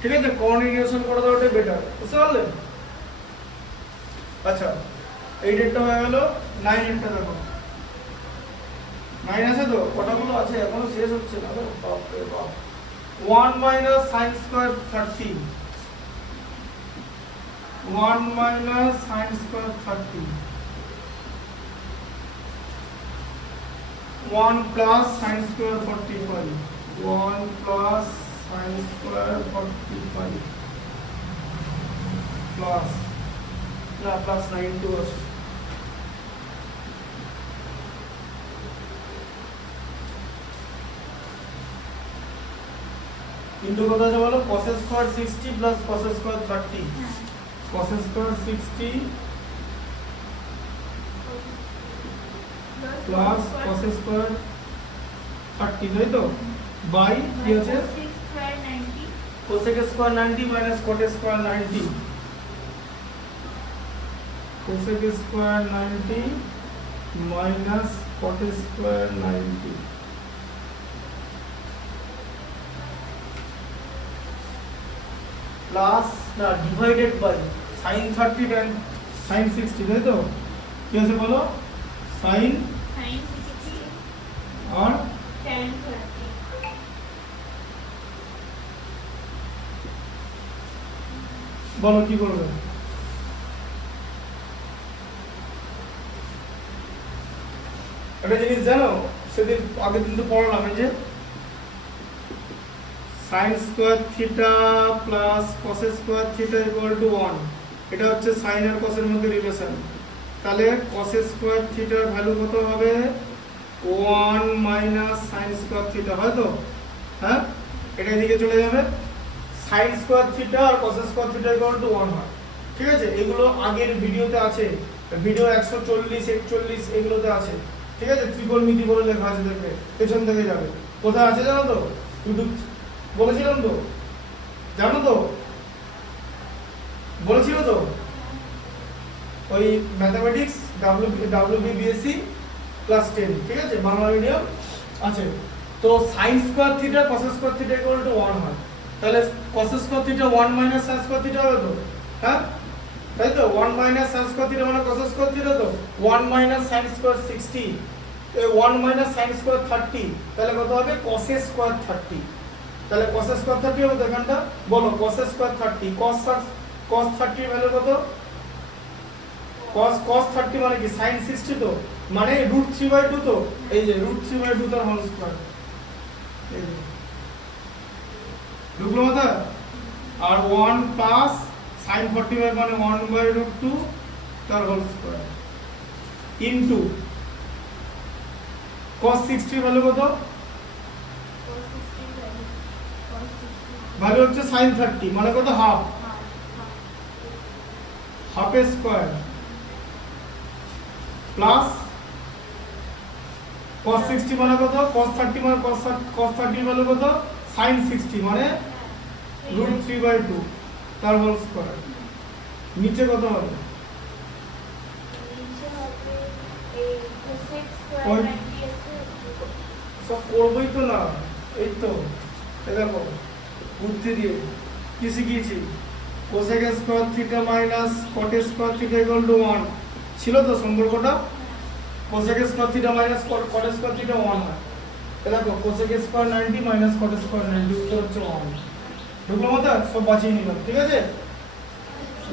ঠিক আছে, করণী নিরসন করে দেওয়াটাই বেটার, বুঝতে পারলে? আচ্ছা, এই ডেটটা হয়ে গেল। 9 এরটা দেখো, 9 আছে তো? কটাগুলো আছে এখনো শেষ হচ্ছে না, বাপ রে বাপ। 1 - sin² 30, 1 - sin² 30, 1 + sin² 45, 1 + sin² 45 plus না প্লাস 92 আছে। ইনটু কত আছে বলো? cos² 60 plus cos² 30, cos² 60 plus cos² 30, তাই তো? বাই কি আছে? cosec² 90 minus cot² 90, cosec² 90 minus cot² 90 plus না divided by sin 30 tan sin 60, তাই তো? কি আছে বলো? sin sin 60 আর tan 30, বলো কি করবে? একটা জিনিস জানো, সেদিন আগের দিন তো পড়ালাম, এই যে sin² theta plus cos² theta = 1, এটা হচ্ছে sin আর cos এর মধ্যে রিলেশন। তাহলে cos স্কয়ার থিটার ভ্যালু কত হবে 1 মাইনাস sin স্কয়ার থিটা, হয় তো? হ্যাঁ, এটা এদিকে চলে যাবে, sin স্কয়ার থিটা আর cos square theta equal to 1 হয়। ঠিক আছে, এগুলো আগের ভিডিওতে আছে, ভিডিও 140 41 এগুলোতে আছে। ঠিক আছে, ত্রিকোণমিতি বলে লেখা আছে, দেখবে পেছন থেকে যাবে। কোথায় আছে জানো তো? ইউটিউব বলেছিলাম তো, জানো তো, বলেছিল তো, ওই ম্যাথমেটিক্স WBSc ক্লাস 10, ঠিক আছে, বাংলা মিডিয়াম আছে। তো sin square theta cos square theta equal to 1 হয়। তাহলে cos square theta 1 minus sin square theta হবে তো? হ্যাঁ, তাই তো? 1 মাইনাস sin স্কয়ার থিটা মানে cos স্কয়ার থিটা তো। 1 minus sin square 60, 1 minus sin square 30, তাহলে কত হবে cos স্কয়ার 30। তাহলে cos স্কয়ার 30 হবে তো এখানটা, বলো cos স্কয়ার 30, cos 30 এর ভ্যালু কত? cos 30 মানে কি sin 60 তো, মানে √3/2 তো, এই যে √3/2 তার হোল স্কয়ার, এই যে ঢুকলো মাথা। আর 1 প্লাস sin 45 মানে 1/√2 তার whole square into cos 60 value কত? ভ্যালু হচ্ছে sin 30 মানে কত, হাফ, হাফের স্কয়ার প্লাস cos 60 মানে কত, cos 30 মানে cos 30 ভ্যালু কত, sin 60 মানে √3/2 তার হোল স্কয়ার। নিচে কত হবে? সব করবোই তো না, এই তো, এই দেখো বুদ্ধি দিয়ে কি শিখিয়েছি, cosec square theta minus cot square theta equal to 1 ছিল তো সম্পর্কটা। cosec square theta minus cot square theta 1 হয়। এই দেখো cosec square 90 minus cot square 90, উত্তর হচ্ছে 1। ঢুকলো মাথা? সব বাঁচিয়ে নিলাম, ঠিক আছে?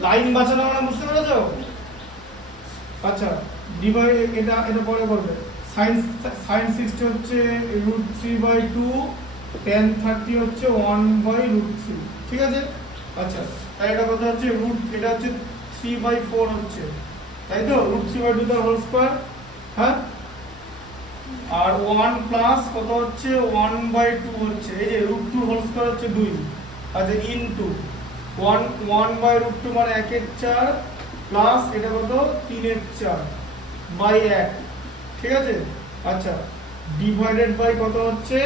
লাইন বাঁচানো মানে বুঝতে পেরেছো? আচ্ছা, ডিভাইড এটা পরে করবে। sin 60 হচ্ছে √3/2, tan 30 হচ্ছে 1/√3, ঠিক আছে? আচ্ছা, তাই এটা কত হচ্ছে এটা হচ্ছে 3/4 হচ্ছে, তাই তো? √3/2 তার হোল স্কয়ার, হ্যাঁ, আর 1 প্লাস কত হচ্ছে 1/2 হচ্ছে, এই যে √2 হোল স্কয়ার হচ্ছে 2, আচ্ছা, ইনটু 1/√2 মানে 1/4 প্লাস এটা কত 3/4 বাই 1, ঠিক আছে? আচ্ছা, ডিভাইডেড বাই কত হচ্ছে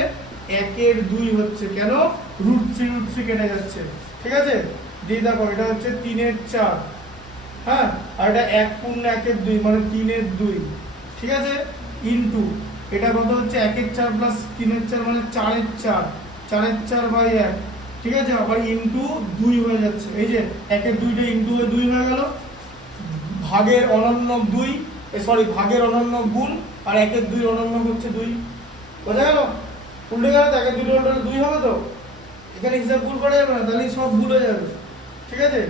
1/2 হচ্ছে, কেন √3 কেটে যাচ্ছে, ঠিক আছে? দিয়ে দেখো এটা হচ্ছে 3/4, হ্যাঁ, আর এটা 1 পূর্ণ 1/2 মানে 3/2, ঠিক আছে? ইনটু এটা কত হচ্ছে 1/4 প্লাস 3/4 মানে 4/4, 4/4 বাই 1, ঠিক আছে? আবার ইনটু 2 হয়ে যাচ্ছে, এই যে 1/2টা ইনটু 2 হয়ে গেল, ভাগের অনন্য 2, ভাগের অনন্য গুণ, আর 1/2 অনন্য হচ্ছে 2, বোঝা গেল? উল্টে গেল তো, 1/2 উল্টে 2 হবে তো, এখানে হিসাব ভুল করা যাবে না, তাহলে সব ভুল হয়ে যাবে, ঠিক আছে?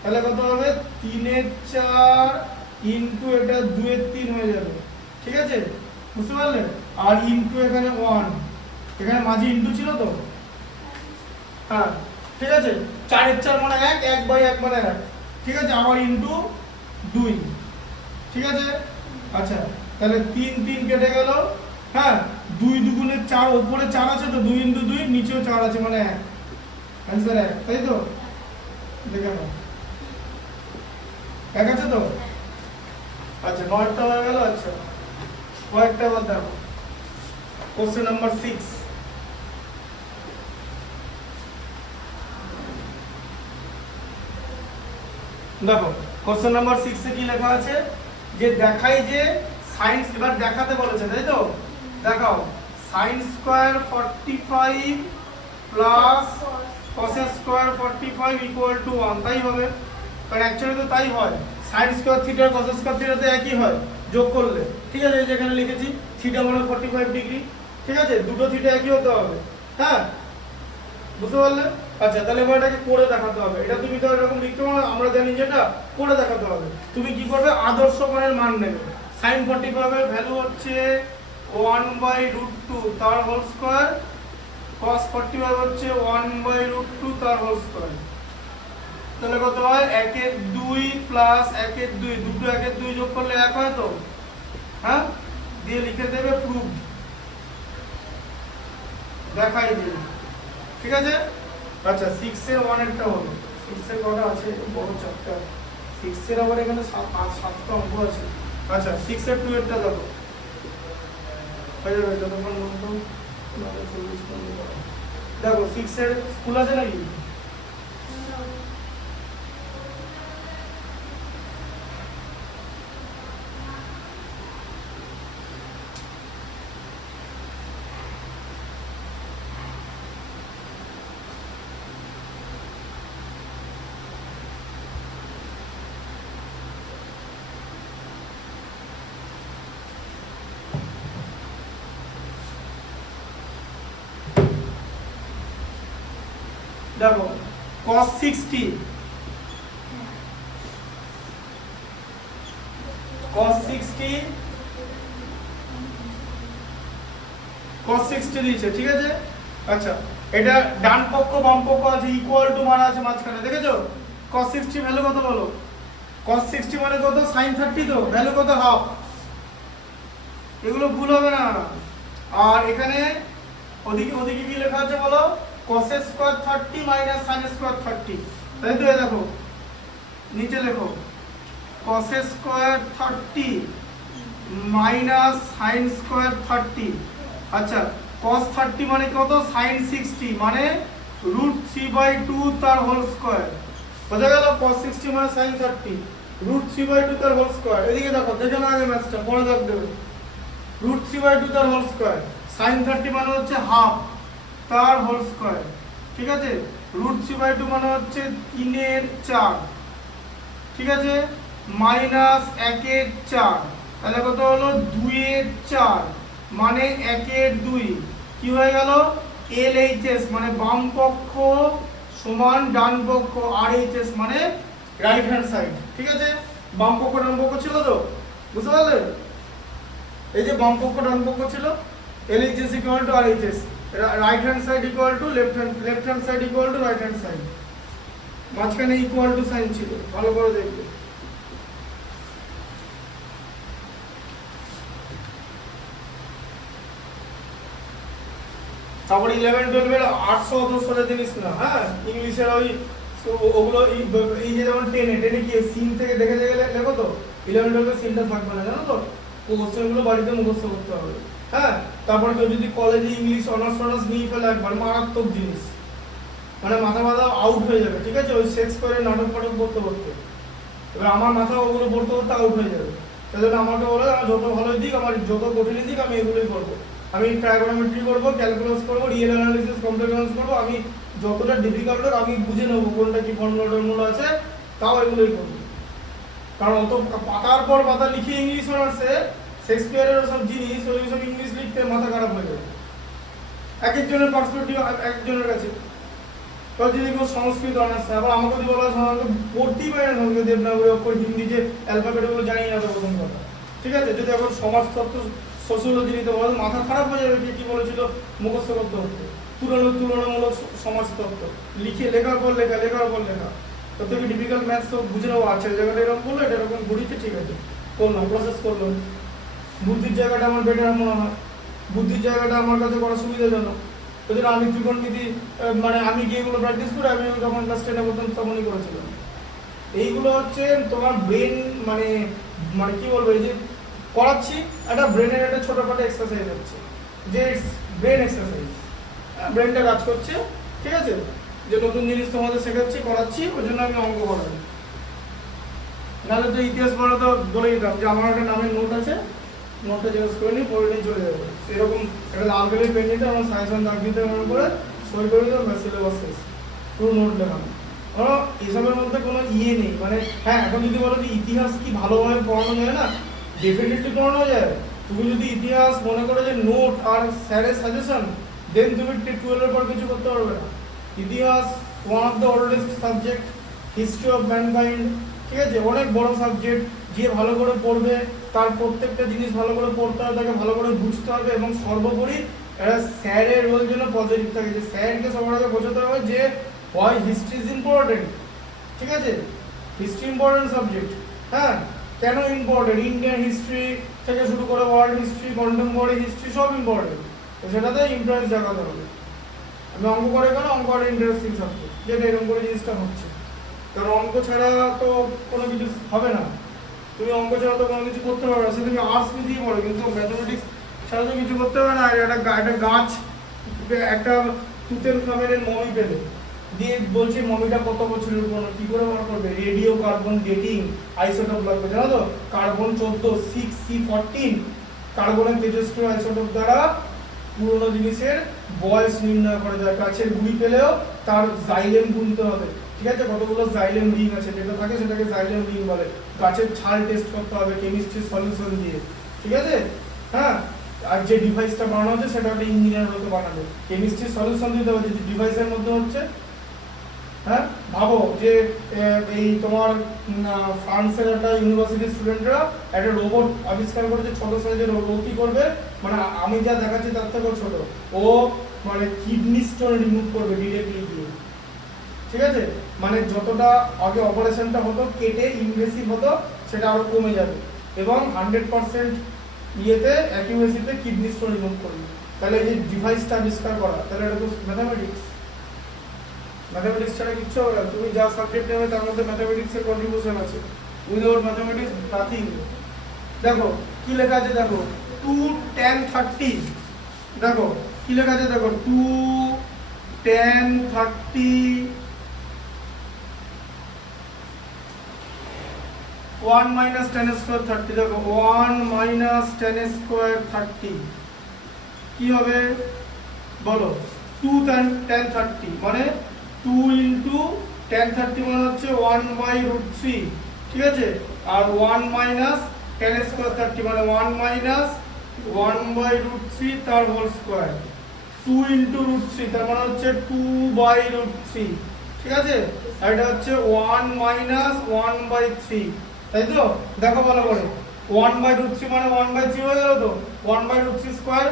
তাহলে কত হবে 3/4 ইনটু এটা 2/3 হয়ে যাবে, ঠিক আছে? বুঝতে পারলে? আর ইনটু এখানে 1, এখানে মাঝে ইনটু ছিল তো, হ্যাঁ, ঠিক আছে? 4/4 মানে 1, 1/1 মানে 1, ঠিক আছে? আবার ইনটু 2, ঠিক আছে? আচ্ছা, তাহলে 3 কেটে গেল, হ্যাঁ, 2 দুগুণে 4, উপরে 4 আছে তো, 2 ইনটু 2, নিচেও 4 আছে মানে 1, অ্যান্সার 1, তাই তো? দেখে নাও, 1 আছে তো? আচ্ছা, 9টা হয়ে গেল। আচ্ছা, কয়েকটা আবার দেখো, কোশ্চেন নাম্বার 6, দেখো কোশ্চেন নাম্বার 6 এ কি লেখা আছে, যে দেখাই যে sin, এবার দেখাতে বলেছে, তাই তো? দেখাও sin square 45 plus cos square 45 equal to 1, তাই হবে, কারণ অ্যাকচুয়ালি তো তাই হয়, sin স্কয়ার থিটা আর cos স্কয়ার থিটা তো একই হয় যোগ করলে, ঠিক আছে? এই যে এখানে লিখেছি থিটা মানে 45 ডিগ্রি, ঠিক আছে? দুটো থিটা একই হতে হবে, হ্যাঁ, বুঝতে পারলে? আচ্ছা, তাহলে এবার এটাকে করে দেখাতে হবে, এটা তুমি তো এরকম লিখতে পারো, আমরা জানি যেটা করে দেখাতে হবে। তুমি কি করবে, আদর্শ মানের মান নেবে। sin 45 এর ভ্যালু হচ্ছে 1/√2 তার হোল স্কয়ার, cos 45 হচ্ছে 1/√2 তার হোল স্কয়ার, তাহলে কত হয় 1 এর 2 প্লাস 1 এর 2, দুটো 1 এর 2 যোগ করলে 1 হয় তো, হ্যাঁ, দিয়ে লিখে দেবে প্রুফ, দেখাই দিই, ঠিক আছে। আচ্ছা 6 এর 1 একটা হলো, 6 এর কটা আছে বড় চ্যাপ্টার, 6 এর আবার এখানে 7টা অঙ্ক আছে। আচ্ছা 6 এর 2 এরটা দেখো হয়ে যাবে যতক্ষণ মতো 40 মিনিট। দেখো 6 এর স্কুল আছে নাকি? দেখো cos 60 cos 60 দিয়েছে, ঠিক আছে। আচ্ছা এটা ডান পক্ষ বাম পক্ষ আছে, ইকুয়াল টু মান আছে মাঝখানে, দেখেছো? cos 60 ভ্যালু কত বলো? cos 60 মানে কত? sin 30, তো ভ্যালু কত? হাফ। এগুলো ভুল হবে না। আর এখানে ওদিকে কি লেখা আছে বলো? cos square 30 minus sin square 30, তাই তো? এই দেখো নিচে লেখো cos square 30 minus sin square 30। আচ্ছা cos 30 মানে কত? sin 60 মানে √3/2 তার হোল স্কয়ার, বোঝা গেল? cos 60 মানে sin 30 √3/2 তার হোল স্কয়ার। এদিকে দেখো, দেখে না আগে ম্যাথটা পরে দেখ দেবে। √3/2 তার হোল স্কয়ার, sin 30 মানে হচ্ছে হাফ তার হোল স্কয়ার, ঠিক আছে। √3/2 মানে হচ্ছে 3 এর 4, ঠিক আছে, মাইনাস 1 এর 4, তাহলে কত হলো? 2 এর 4 মানে 1 এর 2, কি হয়ে গেল? LHS মানে বাম পক্ষ সমান ডান পক্ষ, RHS মানে রাইট হ্যান্ড সাইড, ঠিক আছে। বাম পক্ষ ডান পক্ষ ছিল তো, বুঝতে পারলে? এই যে বাম পক্ষ ডান পক্ষ ছিল, LHS equal to RHS, right hand side equal to left hand side equal to right hand side, মাঝখানে ইকুয়াল টু সাইন ছিল, ভালো করে দেখবে। তারপর 11 12 এর 800 অত সোজা জিনিস না, হ্যাঁ, ইংলিশের ওই ওগুলো এই যে যেমন 10 কি সিন থেকে দেখে দেখে লেখো তো, 11 12 এর সিনটা থাকবে না, জানো তো? কোশ্চেনগুলো বাড়িতে মুখস্থ করতে হবে, হ্যাঁ। তারপর কেউ যদি কলেজে ইংলিশ অনার্স নিয়ে ফেলে একবার, মারাত্মক জিনিস, মানে মাথা আউট হয়ে যাবে, ঠিক আছে। ওই শেক্সপিয়ারের নাটক পড়তে পড়তে এবার আমার মাথা ওগুলো পড়তে আউট হয়ে যাবে। তাই জন্য আমাকে বলে যত ভালোই দিক, আমার যত কঠিনই দিক, আমি এগুলোই করবো। আমি ট্রাইগোনোমেট্রি করবো, ক্যালকুলাস করবো, রিয়েল অ্যানালিসিস, কম্পিউটার করবো, আমি যতটা ডিফিকাল্ট হোক আমি বুঝে নেবো কোনটা কি ফর্মুলা আছে, তাও এগুলোই করবো। কারণ অত পাতার পর পাতা লিখে ইংলিশ অনার্সে শেক্সপিয়ারের সব জিনিস, ওই সব ইংলিশ লিখতে মাথা খারাপ হয়ে যাবে। এক একজনের পার্সপেক্টিভ একজনের কাছে। তো যদি কেউ সংস্কৃত অনার্স, আবার আমাকে যদি বলা হয় পড়তেই পারে না সংস্কৃত, দেবনাগরী অক্ষর, হিন্দি যে অ্যালফাবেটগুলো জানি না, তো প্রথম কথা, ঠিক আছে। যদি এখন সমাজতত্ত্ব, সোশিওলজি নিতে বলো, মাথা খারাপ হয়ে যাবে, কি বলেছিল মুখস্থ করতে হচ্ছে, তুলনামূলক সমাজতত্ত্ব লিখে লেখার পর লেখা, তো থেকে ডিফিকাল্ট ম্যাথস তো বুঝে নেওয়া আছে, জায়গাটা এরকম বললো, এটা এরকম ঘুরিতে, ঠিক আছে, করলাম, প্রসেস করলাম। বুদ্ধির জায়গাটা আমার বেটার মনে হয়, বুদ্ধির জায়গাটা আমার কাছে করা সুবিধাজনক। ওই জন্য আমি ত্রিকোণমিতি, মানে আমি গিয়ে এগুলো প্র্যাকটিস করে, আমি যখন ক্লাস 10-এ পড়তাম তখনই করেছিলাম। এইগুলো হচ্ছে তোমার ব্রেন, মানে মানে কি বলবো, এই যে করাচ্ছি, একটা ব্রেনের একটা ছোটখাটো এক্সারসাইজ হচ্ছে, যে ব্রেন এক্সারসাইজ, ব্রেনটা কাজ করছে, ঠিক আছে, যে নতুন জিনিস তোমাদের শেখাচ্ছি, করাচ্ছি, ওই জন্য আমি অঙ্ক করাই। নাহলে তো ইতিহাস পড়া তো বলে দিতাম যে আমার একটা নামের নোট আছে, নোটটা জিজ্ঞেস করে নিই, পড়ে নিয়ে চলে যাবো, সেরকম একটা লাল কালির পেন নিতে আমার সাজেশন দাগ দিতে মনে করে সই করে দিতাম, সিলেবাস শেষ, পুরো নোট লেখানো। কারণ এসবের মধ্যে কোনো ইয়ে নেই, মানে হ্যাঁ, এখন যদি বলো যে ইতিহাস কি ভালোভাবে পড়ানো যায় না, ডেফিনেটলি পড়ানো যায়। তুমি যদি ইতিহাস মনে করো যে নোট আর স্যারের সাজেশন, দেন তুমি 12-এর পর কিছু করতে পারবে না। ইতিহাস one of the oldest subject, history of mankind, ঠিক আছে, অনেক বড় সাবজেক্ট। যে ভালো করে পড়বে, তার প্রত্যেকটা জিনিস ভালো করে পড়তে হবে, তাকে ভালো করে বুঝতে হবে, এবং সর্বোপরি একটা স্যারের রোল যেন পজিটিভ থাকে, যে স্যারকে সবার আগে বোঝাতে হবে যে হোয়াই হিস্ট্রি ইজ ইম্পর্টেন্ট, ঠিক আছে, হিস্ট্রি ইম্পর্টেন্ট সাবজেক্ট। হ্যাঁ, কেন ইম্পর্টেন্ট? ইন্ডিয়ান হিস্ট্রি থেকে শুরু করে ওয়ার্ল্ড হিস্ট্রি, কন্টেম্পোরারি হিস্ট্রি সব ইম্পর্টেন্ট, তো সেটাতে ইন্টারেস্ট জাগাতে হবে। আমি অঙ্ক করে কেন? অঙ্ক আর ইন্টারেস্টিং সাবজেক্ট, যেটা এরকম করে জিনিসটা হচ্ছে। কারণ অঙ্ক ছাড়া তো কোনো কিছু হবে না, তুমি অঙ্ক ছাড়া তো কোনো কিছু করতে পারবে না। সে তুমি আর্টস দিয়ে পড়ো, কিন্তু ম্যাথমেটিক্স ছাড়া তো কিছু করতে হবে না। একটা গাছ, একটা তুতের খামেরের মমি পেলে দিয়ে বলছে মমিটা কত বছরের পুরনো, কি করে মনে করবে? রেডিও কার্বন ডেটিং আইসোটোপ লাগবে, জানো তো? কার্বন 14 6C14 কার্বনের তেজস্ক্রিয় আইসোটোপ দ্বারা পুরনো জিনিসের বয়স নির্ণয় করা যায়। গাছের গুঁড়ি পেলেও তার জাইলেম গুনতে হবে, ঠিক আছে? কতগুলো জাইলেম রিং আছে, যেটা থাকে সেটাকে জাইলেম রিং বলে। গাছের ছাল টেস্ট করতে হবে কেমিস্ট্রির সলিউশন দিয়ে, ঠিক আছে? হ্যাঁ, আর যে ডিভাইসটা বানানো হচ্ছে সেটা একটা ইঞ্জিনিয়ার হতে বানাবে, কেমিস্ট্রির সলিউশন দিতে হবে যে ডিভাইসের মধ্যে হচ্ছে। হ্যাঁ, ভাবো যে এই তোমার ফ্রান্সের একটা ইউনিভার্সিটির স্টুডেন্টরা একটা রোবট আবিষ্কার করেছে, ছোট সাইজের। ও কি করবে, মানে আমি যা দেখাচ্ছি তার থেকেও ছোট। ও মানে কিডনি স্টোন রিমুভ করবে ডিরেক্টলি দিয়ে, ঠিক আছে? মানে যতটা আগে অপারেশনটা হতো কেটে ইনভেসিভ হতো, সেটা আরো কমে যাবে এবং 100% ইয়েতে অ্যাকিউরেসিতে কিডনি স্টোন রিমুভ করবে। তাহলে এই যে ডিভাইসটা আবিষ্কার করা, তাহলে এটা তো ম্যাথামেটিক্স। ম্যাথামেটিক্স ছাড়া কিচ্ছু হবে না। তুমি যা সাবজেক্ট নেবে তার মধ্যে ম্যাথামেটিক্সের কন্ট্রিবিউশন আছে। Without mathematics nothing. দেখো কি লেখা আছে, দেখো 2 tan 30, দেখো কি লেখা আছে, দেখো 2 tan 30 1 minus tan square 30, দেখো 1 minus tan square 30 কি হবে বলো? 2 tan 30 মানে 2 into tan 30 মানে হচ্ছে 1/√3, ঠিক আছে? আর 1 minus tan square 30 মানে 1 minus 1/√3 তার হোল স্কয়ার। 2 into √3 তার মানে হচ্ছে 2/√3, ঠিক আছে? আর এটা হচ্ছে 1 minus 1/3, তাই তো? দেখো ভালো করে, 1/√3 মানে 1/3 হয়ে গেল তো? 1/√3 স্কয়ার,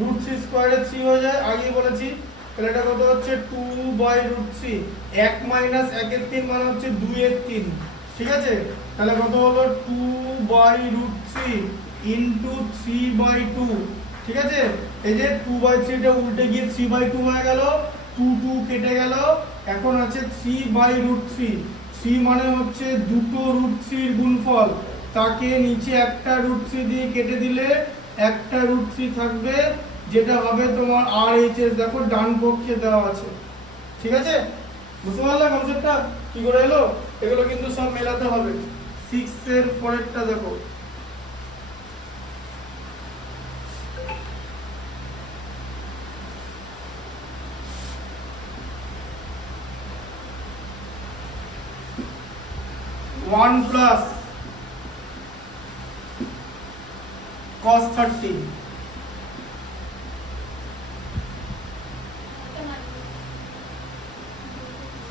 √3 স্কয়ারে 3 হয়ে যায়, আগেই বলেছি। তাহলে এটা কত হচ্ছে 2/√3। 1 মাইনাস 1 এর 3 মানে হচ্ছে 2 এর 3, ঠিক আছে? তাহলে কত হলো 2/√3 ইনটু 3/2, ঠিক আছে? এই যে 2/3 টা উল্টে গিয়ে 3/2 হয়ে গেল, 2 কেটে গেল, এখন আছে 3/√3। 3 মানে হচ্ছে দুটো √3 এর গুণফল, তাকে নিচে একটা √3 দিয়ে কেটে দিলে একটা √3 থাকবে, যেটা হবে তোমার RHS। দেখো ডান পক্ষে দেওয়া আছে, ঠিক আছে? বুঝতে পারলে কনসেপ্টটা কি করে এলো? এগুলো কিন্তু সব মেলাতে হবে। 6 এর পরেরটা দেখো, वन प्लस cos 30,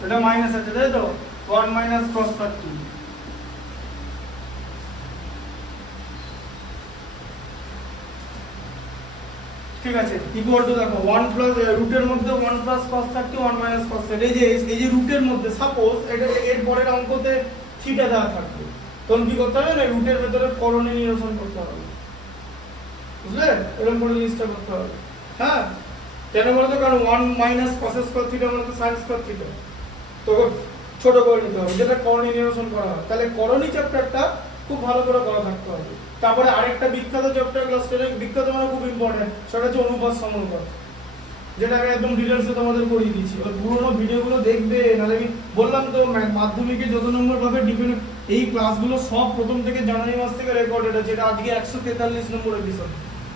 এটা মাইনাস আছে তাই তো? 1 minus cos 30, ঠিক আছে? ইকুয়াল টু দেখো 1 প্লাস রুটের মধ্যে 1 প্লাস cos 30 1 minus cos 30। এই যে রুটের মধ্যে সাপোজ এটা এর পরের অঙ্কতে থিটা দেওয়া থাকবে, তখন কি করতে হবে না, রুটের ভেতরে করণীয় নিরসন করতে হবে, বুঝলে? এরকম করে জিনিসটা করতে হবে। হ্যাঁ, কেন বলতো? কারণ 1 minus cos square theta মানে তো sin square theta, তো ছোট করে নিতে হবে, যেটা করণীয় নিরসন করা হয়। তাহলে করণী চ্যাপ্টারটা খুব ভালো করে পড়া থাকতে হবে। তারপরে আরেকটা বিখ্যাত চ্যাপ্টার ক্লাস 10 বিখ্যাত মানে খুব ইম্পর্টেন্ট, সেটা হচ্ছে অনুপাত সমানুপাত, যেটা আমি একদম ডিটেইলসে তোমাদের করিয়ে দিয়েছি। ওই পুরোনো ভিডিওগুলো দেখবে, নাহলে আমি বললাম তো মাধ্যমিকে যত নম্বর পাবে ডিপেন্ড। এই ক্লাসগুলো সব প্রথম থেকে জানুয়ারি মাস থেকে রেকর্ডেড আছে, এটা আজকে 143 নম্বর এপিসোড,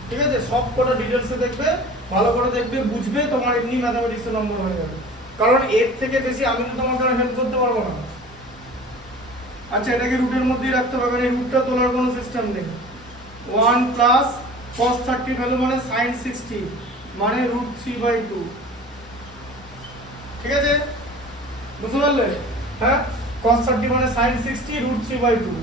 ঠিক আছে? সব কটা ডিটেইলসে দেখবে, ভালো করে দেখবে, বুঝবে, তোমার এমনি ম্যাথমেটিক্সের নম্বর হয়ে যাবে। কারণ এর থেকে বেশি আমি তো তোমাকে হেল্প করতে পারবো না। আচ্ছা, এটাকে রুটের মধ্যেই রাখতে হবে, এই রুটটা তোলার কোনো সিস্টেম নেই। 1 প্লাস cos 30 ভ্যালু মানে sin 60 মানে √3/2, ঠিক আছে? বুঝতে পারলে? হ্যাঁ, cos 30 মানে sin 60 √3/2,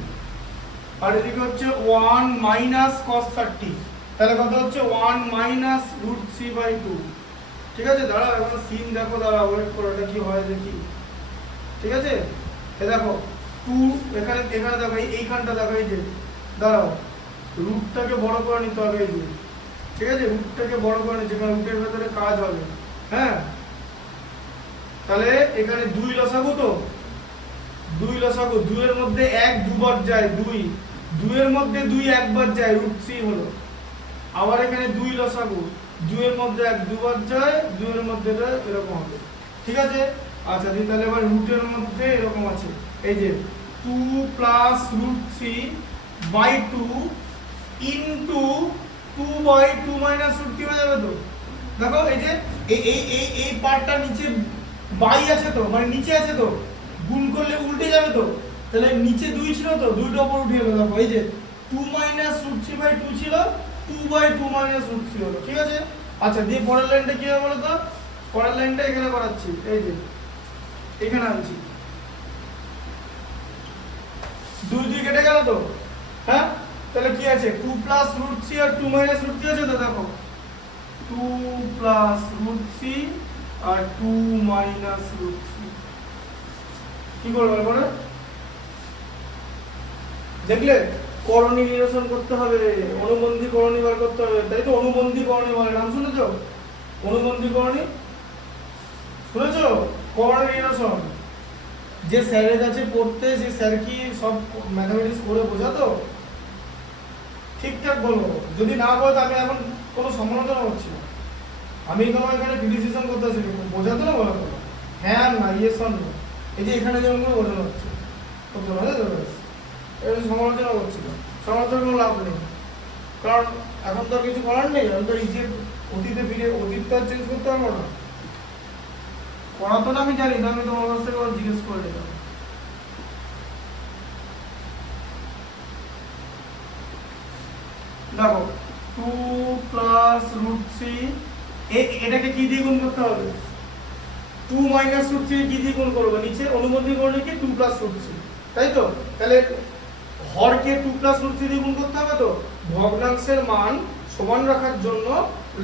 আর এদিকে হচ্ছে 1 minus cos 30, তাহলে কত হচ্ছে 1 minus √3/2, ঠিক আছে? দাঁড়াও এখন সিন দেখো, দাঁড়াও ওয়েট করো, এটা কি হয় দেখি, ঠিক আছে? এ দেখো 2 এখানে এখানে দেখো এইখানটা দেখো এই যে দাঁড়াও রুটটাকে বড় করে নিতে হবে এই যে ঠিক আছে রুটটাকে বড় করে নিতে যেখানে রুটের ভেতরে কাজ হবে হ্যাঁ তাহলে এখানে 2 লসাগু তো 2 লসাগু 2 এর মধ্যে 1 দুবার যায় 2 2 এর মধ্যে 2 একবার যায় √3 হলো আবার এখানে 2 লসাগু 2 এর মধ্যে 1 দুবার যায় 2 এর মধ্যে এটা এরকম হবে ঠিক আছে আচ্ছা দিন তাহলে এবার রুটের মধ্যে এরকম আছে এই যে 2 plus √3 by 2 into 2 by 2 minus √3 হয়ে যাবে তো দেখো এই যে এই পার্টটা নিচে বাই আছে তো মানে নিচে আছে তো গুণ করলে উল্টে যাবে তো তাহলে নিচে 2 ছিল তো 2টা উপর উঠে গেল দেখো এই যে 2 মাইনাস √3 বাই 2 ছিল 2 বাই 2 মাইনাস √3 হলো ঠিক আছে আচ্ছা দিয়ে পরের লাইনটা কি হবে বলো তো পরের লাইনটা এখানে করাচ্ছি এই যে এখানে আনছি 2 কেটে গেল তো হ্যাঁ তাহলে কি আছে 2 প্লাস √3 আর 2 মাইনাস √3 আছে তো দেখো 2 প্লাস √3 আর 2 মাইনাস √3 কি করবে এবারে দেখলে করণী নিরসন করতে হবে অনুবন্ধী করণী বার করতে হবে তাই তো অনুবন্ধী করণী বলে নাম শুনেছো অনুবন্ধী করণী শুনেছো করণী নিরসন যে স্যারের কাছে পড়তে যে স্যার কি সব ম্যাথমেটিক্স করে বোঝাতো ঠিকঠাক বলবো যদি না বলো তো আমি এখন কোনো সমালোচনা করছি না আমি তোমার এখানে ক্রিটিসিজম করতেছি বোঝাতো না বলো হ্যাঁ না ইয়েস অর নো এই যে এখানে যেমন করে বোঝানো হচ্ছে করতে হবে এটা সমালোচনা করছি না সমালোচনা কোনো লাভ নেই কারণ এখন তো আর কিছু করার নেই আমি তো অতীতে ফিরে অতীতটা চেঞ্জ করতে পারবো না পড়া তো না আমি জানি না আমি তোমার কাছ থেকে জিজ্ঞেস করে নিলাম দেখো 2 প্লাস √3 এটাকে কি দিয়ে গুণ করতে হবে 2 মাইনাস √3 কি দিয়ে গুণ করব নিচে অনুবন্ধী করলে কি 2 প্লাস √3 তাই তো তাহলে হরকে 2 প্লাস √3 দিয়ে গুণ করতে হবে তো ভগ্নাংশের মান সমান রাখার জন্য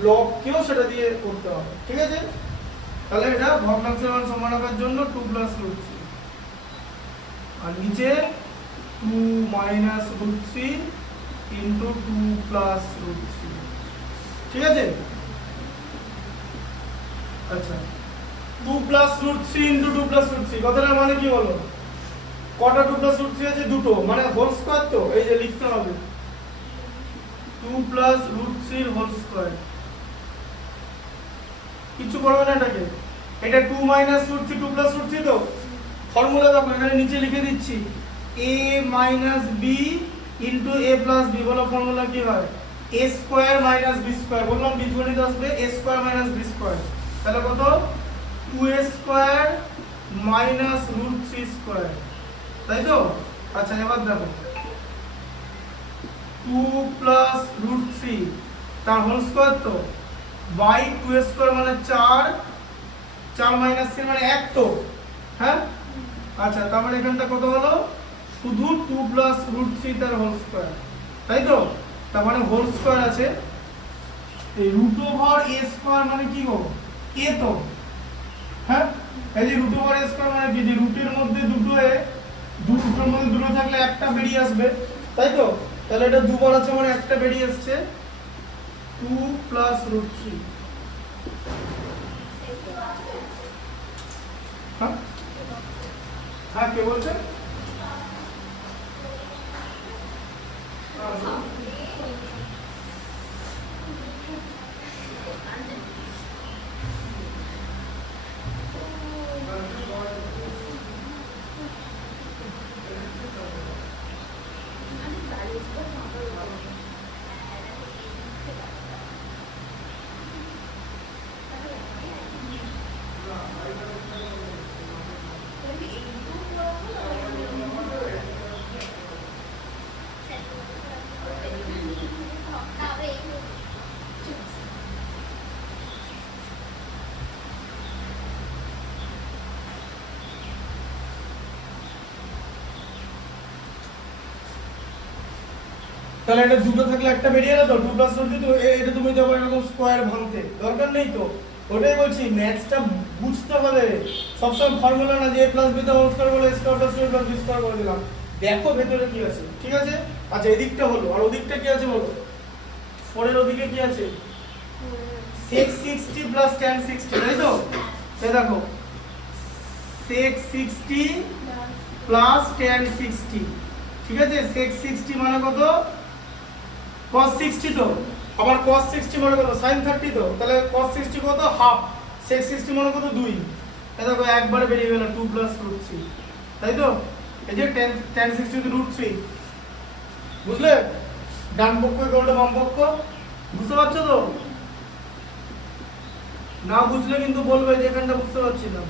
লবকেও সেটা দিয়ে করতে হবে ঠিক আছে তাহলে এটা ভগ্নাংশের মান সমান রাখার জন্য 2 প্লাস √3 আর নিচে 2 মাইনাস √3 ইনটু 2 প্লাস √3 ঠিক আছে আচ্ছা 2 প্লাস √3 ইনটু 2 প্লাস √3 কথাটার মানে কি বলো কটা 2 প্লাস √3 আছে দুটো মানে হোল স্কয়ার তো এই যে লিখতে হবে 2 প্লাস √3 হোল স্কয়ার কিছু করবে না এটাকে এটা 2 মাইনাস √3 2 প্লাস √3 তো ফর্মুলা দেখো এখানে নিচে লিখে দিচ্ছি a minus b into a plus b বলো ফর্মুলা কি হয় a square minus b square বললাম বীজগণিত আসবে a square minus b square তাহলে কত 2a স্কয়ার মাইনাস √3 স্কয়ার তাই তো আচ্ছা এবার দেখো 2 প্লাস √3 তার হোল স্কয়ার তো বাই 2a স্কয়ার মানে 4 মাইনাস 3 মানে 1 তো হ্যাঁ আচ্ছা তার মানে এখানটা কত হলো শুধু 2 প্লাস √3 তার হোল স্কয়ার তাই তো তার মানে হোল স্কয়ার আছে এই রুট ওভার a স্কয়ার মানে কি গো a তো হ্যাঁ এই যে রুট ওভার a স্কয়ার মানে কি যে রুটের মধ্যে দুটোর মধ্যে দুটো থাকলে একটা বেরিয়ে আসবে তাই তো তাহলে এটা দুবার আছে মানে একটা বেরিয়ে আসছে 2 প্লাস √3 হ্যাঁ হ্যাঁ কে বলছেন তাহলে এটা দুটো থাকলে একটা বেরিয়ে গেল তো 2 প্লাস √3 তো এটা তুমি দেবো এরকম স্কয়ার ভাঙতে দরকার নেই তো ওটাই বলছি ম্যাথসটা বুঝতে হবে। সবসময় ফর্মুলা না যে a প্লাস b তে হোল স্কয়ার বলে a square plus 2a plus b square করে দিলাম। দেখো ভেতরে কি আছে, ঠিক আছে? আচ্ছা এদিকটা হলো, আর ওদিকটা কি আছে বলো? 4 এর ওদিকে কি আছে? sec 60 প্লাস tan 60, তাই তো? এই দেখো sec 60 প্লাস tan 60, ঠিক আছে? sec 60 মানে কত? cos 60 তো, আবার cos 60 মানে কত? sin 30 তো, তাহলে cos 60 কত? হাফ, sec 60 মানে কত? 2। এই দেখো একবারে বেরিয়ে গেল 2 প্লাস √3, তাই তো? এই যে tan 60 তে √3, বুঝলে? ডান পক্ষ ইকুয়াল টু বাম পক্ষ, বুঝতে পারছো তো? না বুঝলে কিন্তু বলবে যে এখানটা বুঝতে পারছি না।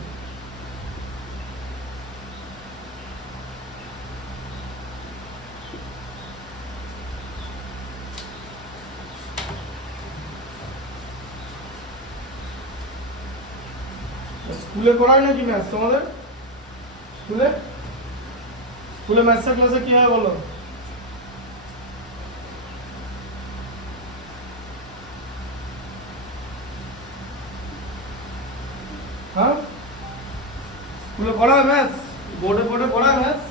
স্কুলে পড়ায় নাকি ম্যাথস তোমাদের? স্কুলে স্কুলে ম্যাথসের ক্লাসে কি হয় বলো? হ্যাঁ, স্কুলে পড়ায় ম্যাথস? বোর্ডে বোর্ডে পড়ায় ম্যাথস?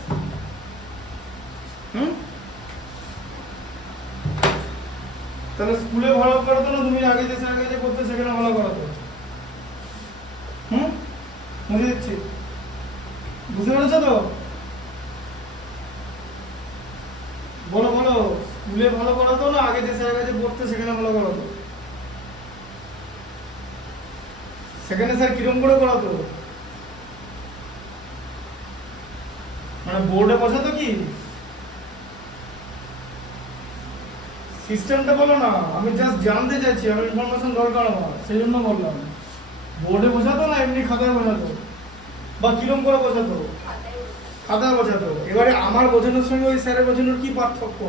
তাহলে স্কুলে ভালো করাতো না, তুমি আগে যে করতে সেখানে ভালো করাতো? বুঝে দিচ্ছি, বুঝতে পেরেছো তো? বলো বলো, স্কুলে ভালো করাতো না আগে যে স্যারের কাছে পড়তে সেখানে ভালো করাতো? সেখানে স্যার কিরম করে করাতো? মানে বোর্ডে বসাতো কি? সিস্টেমটা বলো না, আমি জাস্ট জানতে চাইছি, আমার ইনফরমেশন দরকার আমার, সেই জন্য বললাম। বোর্ডে বোঝাতো না এমনি খাতায় বোঝাতো, বা কিরম করে বোঝাতো? খাতায় বোঝাতো। এবারে আমার বোঝানোর সঙ্গে ওই স্যারের বোঝানোর কি পার্থক্য?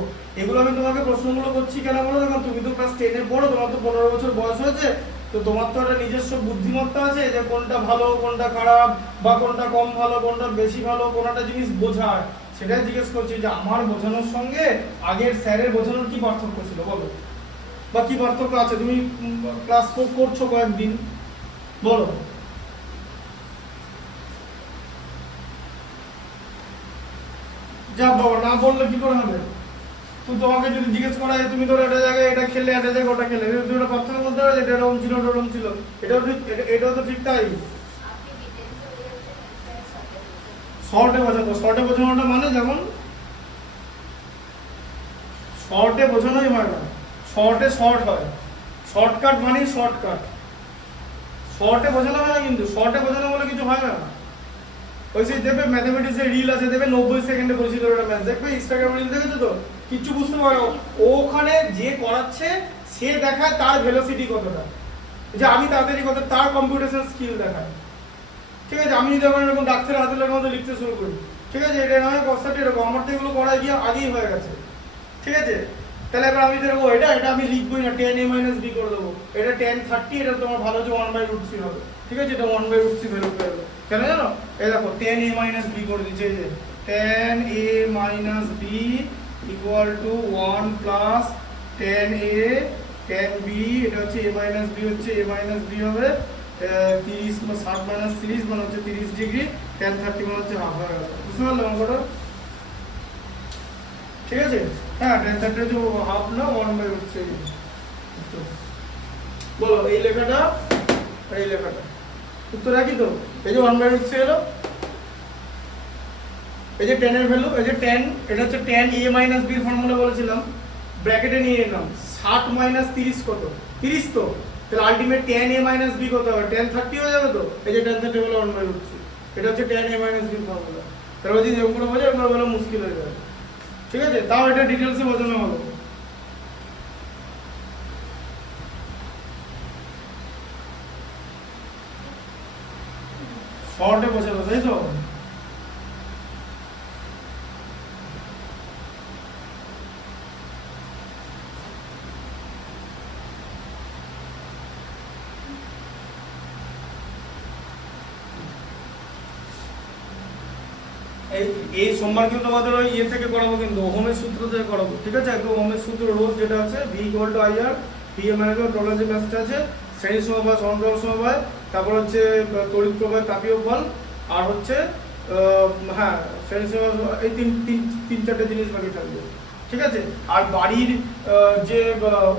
এগুলো আমি তোমাকে প্রশ্নগুলো করছি কেন বলো? দেখো তুমি তো ক্লাস 10 এ পড়ো, তোমার তো 15 বছর বয়স হয়েছে, তো তোমার তো একটা নিজস্ব বুদ্ধিমত্তা আছে যে কোনটা ভালো কোনটা খারাপ, বা কোনটা কম ভালো কোনটা বেশি ভালো, কোনটা জিনিস বোঝায়, সেটাই জিজ্ঞেস করছি যে আমার বোঝানোর সঙ্গে আগের স্যারের বোঝানোর কি পার্থক্য ছিল বলো, বা কি পার্থক্য আছে? তুমি ক্লাস করছো কয়েকদিন, বলো। যা বাবা, না বললে কি করে হবে? তো তোমাকে যদি জিজ্ঞেস করা হয় তুমি ধরো একটা জায়গায় এটা খেললে একটা জায়গায় ওটা খেলে, দুটো পার্থক্য বলতে পারো যে এটা এরকম ছিল ওটা এরকম ছিল, এটাও ঠিক, এটাও তো ঠিক তাই। শর্টে বোঝাতো, শর্টে বোঝানোটা মানে যেমন শর্টে বোঝানোই হয় না, শর্টে শর্ট হয়, শর্টকাট মানেই শর্টকাট, শর্টে বোঝানো হয় না, কিন্তু শর্টে বোঝানো বলে কিছু হয় না। ওই সেই দেখবে ম্যাথমেটিক্সের রিল আছে, দেখবে 90 সেকেন্ডে বলছিল ওটা ম্যাথ, দেখবে ইনস্টাগ্রাম রিল দেখেছো তো? কিচ্ছু বুঝতে পারো, ওখানে যে করাচ্ছে সে দেখায় তার ভেলোসিটি কতটা, যে আমি তাড়াতাড়ি কত, তার কম্পিউটেশন স্কিল দেখায়, ঠিক আছে? আমি যদি এখন এরকম ডাক্তারের হাতে লেখার মতো লিখতে শুরু করি, ঠিক আছে, এটা নয় কনসেপ্ট এরকম, আমার তো এগুলো করা গিয়ে আগেই হয়ে গেছে, ঠিক আছে? তাহলে এবার আমি দেখবো এটা এটা আমি লিখবোই না, 10a-b করে দেবো, এটা 1030, এটা তোমার ভালো হচ্ছে 1/√3 হবে, ঠিক আছে? এটা 1/√3 ভ্যালু পেয়ে যাবে, কেন জানো? এই দেখো 10a-b করে দিচ্ছে, এই যে 10a-b equal to 1 plus 10a 10b, এটা হচ্ছে a-b হচ্ছে a-b হবে 30 60 - 30 মানে হচ্ছে 30 ডিগ্রি, 1030 মানে হচ্ছে হাফ হয়ে গেল, বুঝতে পারলে অঙ্কটা? ঠিক আছে, হ্যাঁ 1030 হচ্ছে হাফ না 1/√3। বলো এই লেখাটা আর এই লেখাটা উত্তর একই তো? এই যে 1/√3 এলো, এই যে 10 এর ভ্যালু, এই যে 10, এটা হচ্ছে 10a-b এর ফর্মুলা বলেছিলাম, ব্র্যাকেটে নিয়ে নিলাম, 60 - 30 কত? 30 তো, তাহলে আলটিমেট 10a-b কত হবে? 1030 হয়ে যাবে তো? এই যে 1030 হলো 1/√3, এটা হচ্ছে 10a-b এর ফর্মুলা। তাহলে যদি এগুলো বোঝো, এগুলো বলা মুশকিল হয়ে যাবে, ঠিক আছে? তাও এটা ডিটেলসে বোঝানো হলো। শর্টে বোঝালো, তাই তো? এই সোমবার কিন্তু আমাদের ওই ইয়ে থেকে করাবো, কিন্তু ওহমের সূত্র থেকে করাবো, ঠিক আছে? একদম ওহমের সূত্র রোজ যেটা আছে v = IR, v এর মানে টোটাল যে ম্যাথটা আছে শ্রেণী সমবায়, সরঞ্জাম সমবায়, তারপর হচ্ছে তড়িৎ প্রবাহ, তাপীয় বল, আর হচ্ছে হ্যাঁ শ্রেণী সমবায়, এই তিন চারটে জিনিস বাকি থাকবে। ঠিক আছে, আর বাড়ির যে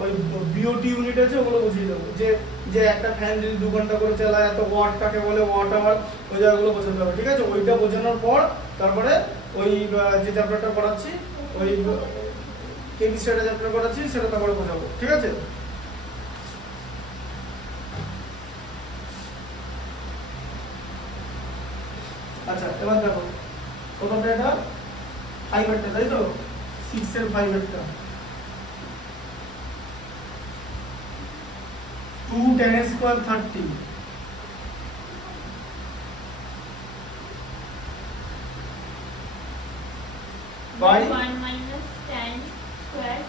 ওই বিওটি ইউনিট আছে ওগুলো বুঝিয়ে দেবো, যে যে একটা ফ্যান যদি 2 ঘন্টা করে চালায় এত ওয়াট কাকে বলে, ওয়াট আওয়ার, ওই জায়গাগুলো বোঝাতে হবে। ঠিক আছে, ওইটা বোঝানোর পর তারপরে ওই যে চ্যাপ্টারটা পড়াচ্ছি, ওই কেমিস্ট্রিটা চ্যাপ্টার পড়াচ্ছি সেটা তারপরে বোঝাবো। ঠিক আছে, আচ্ছা এবার দেখো প্রথমটা এটা ফাইবারটা, তাই তো 6 এর ফাইবারটা 2 10 স্কয়ার 30 by 1 minus 10 square.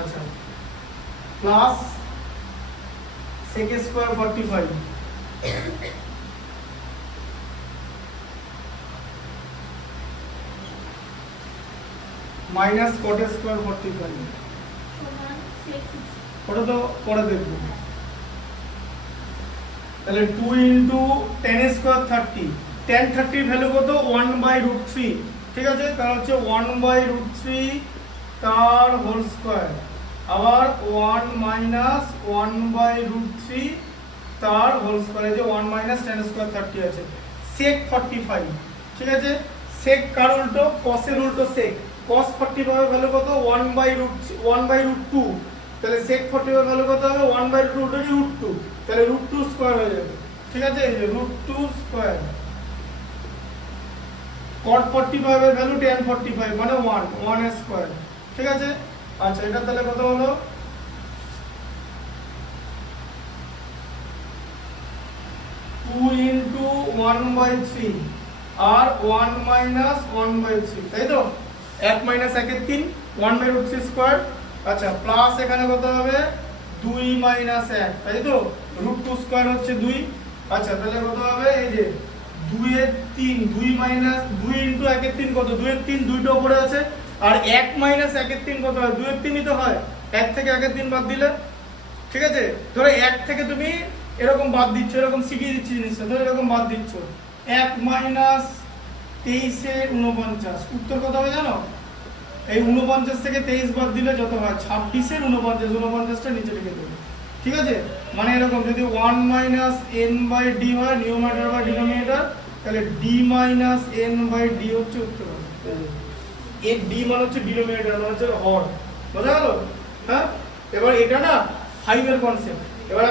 আচ্ছা plus sec square 45 minus cot square 45, সমান 6. ওটা তো পরে দেখবো। তাহলে 2 ইনটু 10 স্কয়ার 30, tan 30 ভ্যালু কত 1/√3। ঠিক আছে, তাহলে হচ্ছে 1/√3 তার হোল স্কয়ার, আবার 1 মাইনাস 1/√3 তার হোল স্কয়ার, এই যে 1 মাইনাস 10 স্কয়ার 30 আছে। sec 45, ঠিক আছে, sec কার উল্টো, cos এর উল্টো sec, cos 45 এর ভ্যালু কত 1/√2, তাহলে sec 45 এর ভ্যালু কত হবে 1/√2 উল্টো কি √2, তাহলে √2 স্কয়ার হয়ে যাবে। ঠিক আছে, এই যে √2 স্কয়ার, cot 45 এর ভ্যালু tan 45 মানে 1 স্কয়ার। ঠিক আছে, আচ্ছা এটা তাহলে কত হলো 2 ইনটু 1/3 আর 1 মাইনাস 1/3, তাই তো 1 মাইনাস 1 এর 3, 1/√3 স্কয়ার। আচ্ছা প্লাস এখানে কত হবে 2 মাইনাস 1, তাই তো √2 স্কয়ার হচ্ছে 2। আচ্ছা তাহলে কত হবে এই যে 2 এর 3, 2 মাইনাস 2 ইনটু 1 এর 3 কত, 2 এর 3 দুইটা উপরে আছে, আর 1 মাইনাস 1 এর 3 কত হয়, 2 এর 3ই তো হয়, 1 থেকে 1 এর 3 বাদ দিলে। ঠিক আছে, ধরো 1 থেকে তুমি এরকম বাদ দিচ্ছ, এরকম শিখিয়ে দিচ্ছি জিনিসটা, ধরো এরকম বাদ দিচ্ছ, 1 মাইনাস 23 এর 49, উত্তর কত হবে জানো, এই 49 থেকে 23 বাদ দিলে যত হয় 26 এর 49, 49টা নিচে লিখে দেবে। ঠিক আছে, মানে এরকম যদি 1 মাইনাস n বাই ডি হয় নিউমারেটর বা ডিনোমিনেটর, তাহলে d minus n by D হচ্ছে উত্তর হবে। এর d মানে হচ্ছে ডিনোমিনেটর, মানে হচ্ছে হর, বোঝা গেল? হ্যাঁ, এবার এটা না 5 এর কনসেপ্ট। এবার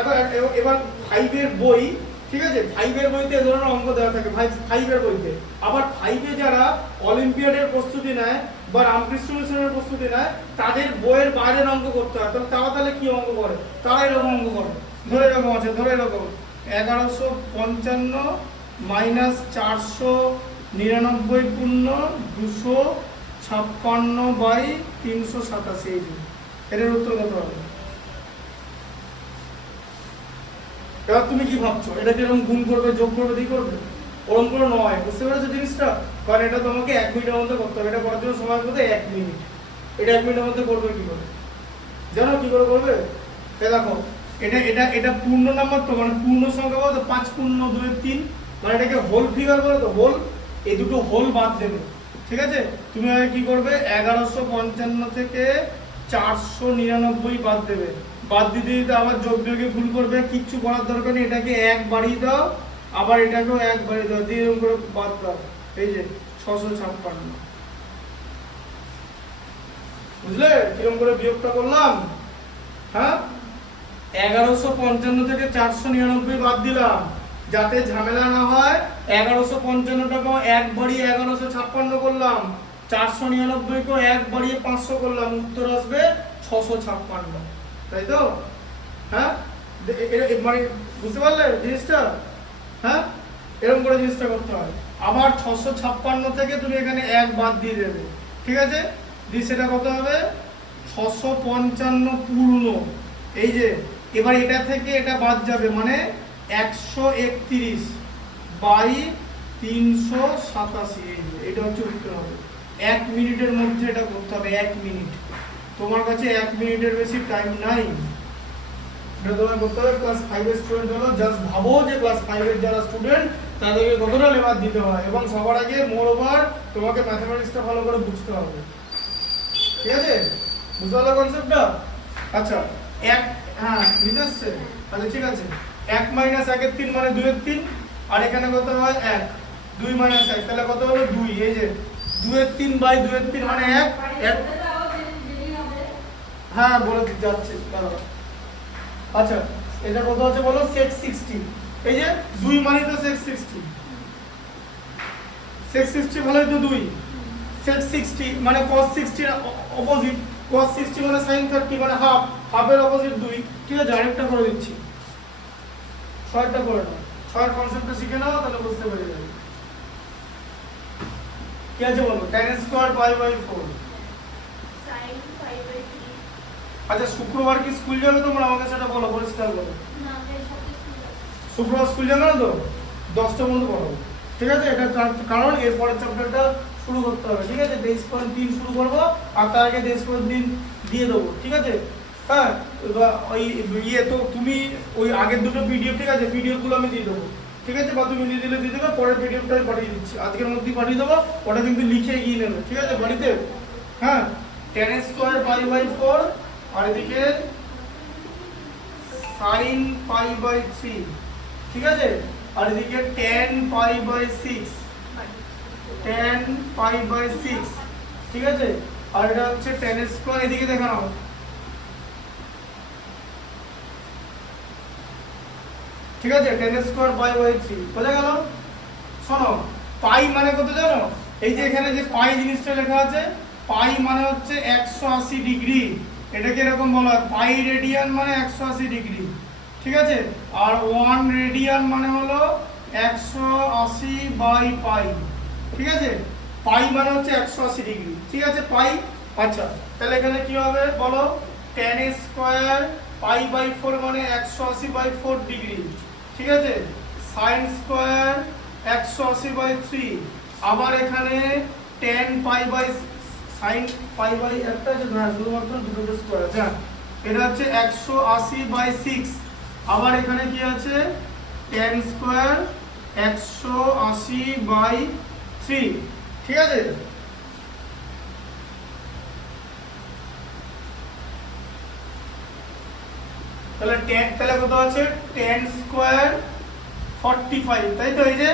5 এর বই, ঠিক আছে, 5 এর বইতে এই ধরনের অঙ্ক দেওয়া থাকে, 5 এর বইতে। আবার 5 এ যারা অলিম্পিয়াডের প্রস্তুতি নেয় বা রামকৃষ্ণ মিশনের প্রস্তুতি নেয়, তাদের বইয়ের বাইরের অঙ্ক করতে হয়। তারা তাহলে কি অঙ্ক করে, তারা এরকম অঙ্ক করে, ধরে এরকম আছে, ধরে এরকম 1155 মাইনাস 499 পূর্ণ 256 বাই 387, এই যে এটার উত্তর কত হবে? এবার তুমি কি ভাবছো, এটা কি এরকম গুণ করবে, যোগ করবে, দিয়ে করবে? ওরকম করে নয়, বুঝতে পেরেছো জিনিসটা? কারণ এটা তোমাকে 1 মিনিটের মধ্যে করতে হবে, এটা করার জন্য সময় মধ্যে 1 মিনিট। এটা 1 মিনিটের মধ্যে করবে কি করে জানো, কি করে করবে? এই দেখো এটা এটা এটা পূর্ণ নাম্বার তো, মানে পূর্ণ সংখ্যা বলো তো, 5 পূর্ণ 2 এর 3, মানে এটাকে হোল ফিগার বলে তো, হোল, এই দুটো হোল বাদ দেবে। ঠিক আছে, তুমি কি করবে 1155 থেকে 499 বাদ দেবে, বাদ দিতে দিতে আবার যোগ বিয়োগে ভুল করবে, কিচ্ছু করার দরকার নেই, এটাকে 1 বাড়িয়ে দাও, আবার এটাকেও 1 বাড়িয়ে দাও, দিয়ে এরকম করে বাদ দাও, এই যে 656। বুঝলে কিরকম করে বিয়োগটা করলাম? হ্যাঁ, 1155 থেকে 499 বাদ দিলাম, যাতে ঝামেলা না হয় 1155টাকে 1 বাড়িয়ে 1156 করলাম, 499 কে 1 বাড়িয়ে 500 করলাম, উত্তর আসবে 656, তাই তো? হ্যাঁ, মানে বুঝতে পারলে জিনিসটা? হ্যাঁ, এরকম করে জিনিসটা করতে হয়। আবার 656 থেকে তুমি এখানে 1 বাদ দিয়ে দেবে, ঠিক আছে, দিয়ে সেটা কত হবে 655 পূর্ণ, এই যে এবার এটা থেকে এটা বাদ যাবে, মানে 131 বাই 387, এই যে এটা হচ্ছে উত্তর হবে। 1 মিনিটের মধ্যে এটা করতে হবে, 1 মিনিট। তোমার কাছে 1 মিনিটের বেশি টাইম নাই, এটা তোমার করতে হবে। ক্লাস 5 এর স্টুডেন্ট হলো, জাস্ট ভাবো যে ক্লাস 5 এর যারা স্টুডেন্ট তাদেরকে কতটা লেবার দিতে হয়, এবং সবার আগে মোর ওভার তোমাকে ম্যাথমেটিক্সটা ভালো করে বুঝতে হবে, ঠিক আছে? বুঝতে পারলে কনসেপ্টটা? আচ্ছা, 1 হ্যাঁ বুঝতে আসছে? আচ্ছা ঠিক আছে, 1 মাইনাস 1 এর 3 মানে 2 এর 3, আর এখানে কত হয় 1, 2 মাইনাস 1 তাহলে কত হলো 2, এই যে 2 এর 3 বাই 2 এর 3 মানে 1, হ্যাঁ বলে যাচ্ছে দাঁড়াও। আচ্ছা এটা কত আছে বলো, sec 60, এই যে 2 মানে তো sec 60, sec 60 ভালোই তো 2, sec 60 মানে cos 60 এর অপোজিট, cos 60 মানে sin 30 মানে হাফ, হাফের অপোজিট 2, ঠিক আছে? আরেকটা করে দিচ্ছি, 6টা করে নাও, 6 কনসেপ্টটা শিখে নাও তাহলে বুঝতে পেরে যাবে। কি আছে বলো, tan square pi by 4। sin pi by 3 আচ্ছা শুক্রবার কি স্কুল যাবে তোমরা, আমাকে সেটা বলো, পরিষ্কার বলো। না বেশ সত্যি স্কুল আছে। শুক্রবার স্কুল যাবে না তো, 10টা বন্ধ পড়াবো, ঠিক আছে? এটা কারণ এরপরের চ্যাপ্টারটা শুরু করতে হবে, ঠিক আছে? 23.3 শুরু করবো, আর তার আগে 23.3 দিয়ে দেবো, ঠিক আছে? হ্যাঁ ওই ইয়ে তো তুমি ওই আগের দুটো পিডিএফ, ঠিক আছে? পিডিএফগুলো আমি দিয়ে দেবো, ঠিক আছে? বা তুমি দিয়ে দিলে দিয়ে দেবে, পরের পিডিএফটা আমি পাঠিয়ে দিচ্ছি, আজকের মধ্যেই পাঠিয়ে দেবো, ওটা কিন্তু লিখে এগিয়ে নেবে, ঠিক আছে বাড়িতে? হ্যাঁ tan স্কয়ার পাই বাই 4, আর এদিকে sin পাই বাই 3, ঠিক আছে? আর এদিকে tan pi by 6, tan pi by 6, ঠিক আছে? আর এটা হচ্ছে tan স্কয়ার, এদিকে দেখানো, ঠিক আছে? tan স্কয়ার পাই বাই 3 বোঝা গেল? শোনো, পাই মানে কত জানো? এই যে এখানে যে পাই জিনিসটা লেখা আছে, পাই মানে হচ্ছে 180 ডিগ্রি, এটাকে এরকম বলা হয় পাই রেডিয়ান মানে 180 ডিগ্রি, ঠিক আছে? আর 1 রেডিয়ান মানে হলো 180 বাই পাই, ঠিক আছে? পাই মানে হচ্ছে 180 ডিগ্রি, ঠিক আছে? পাই। আচ্ছা তাহলে এখানে কি হবে বলো, tan স্কয়ার পাই বাই 4 মানে 180 বাই 4 ডিগ্রি, ঠিক আছে? sin স্কয়ার 180 বাই 3, আবার এখানে tan pi by sin pi by একটা আছে না, শুধুমাত্র দুটো স্কয়ার আছে, এটা হচ্ছে 180 বাই 6, আবার এখানে কি আছে tan স্কয়ার 180 বাই 3, ঠিক আছে? তাহলে কত আছে, tan স্কয়ার 45, তাই তো? এই যে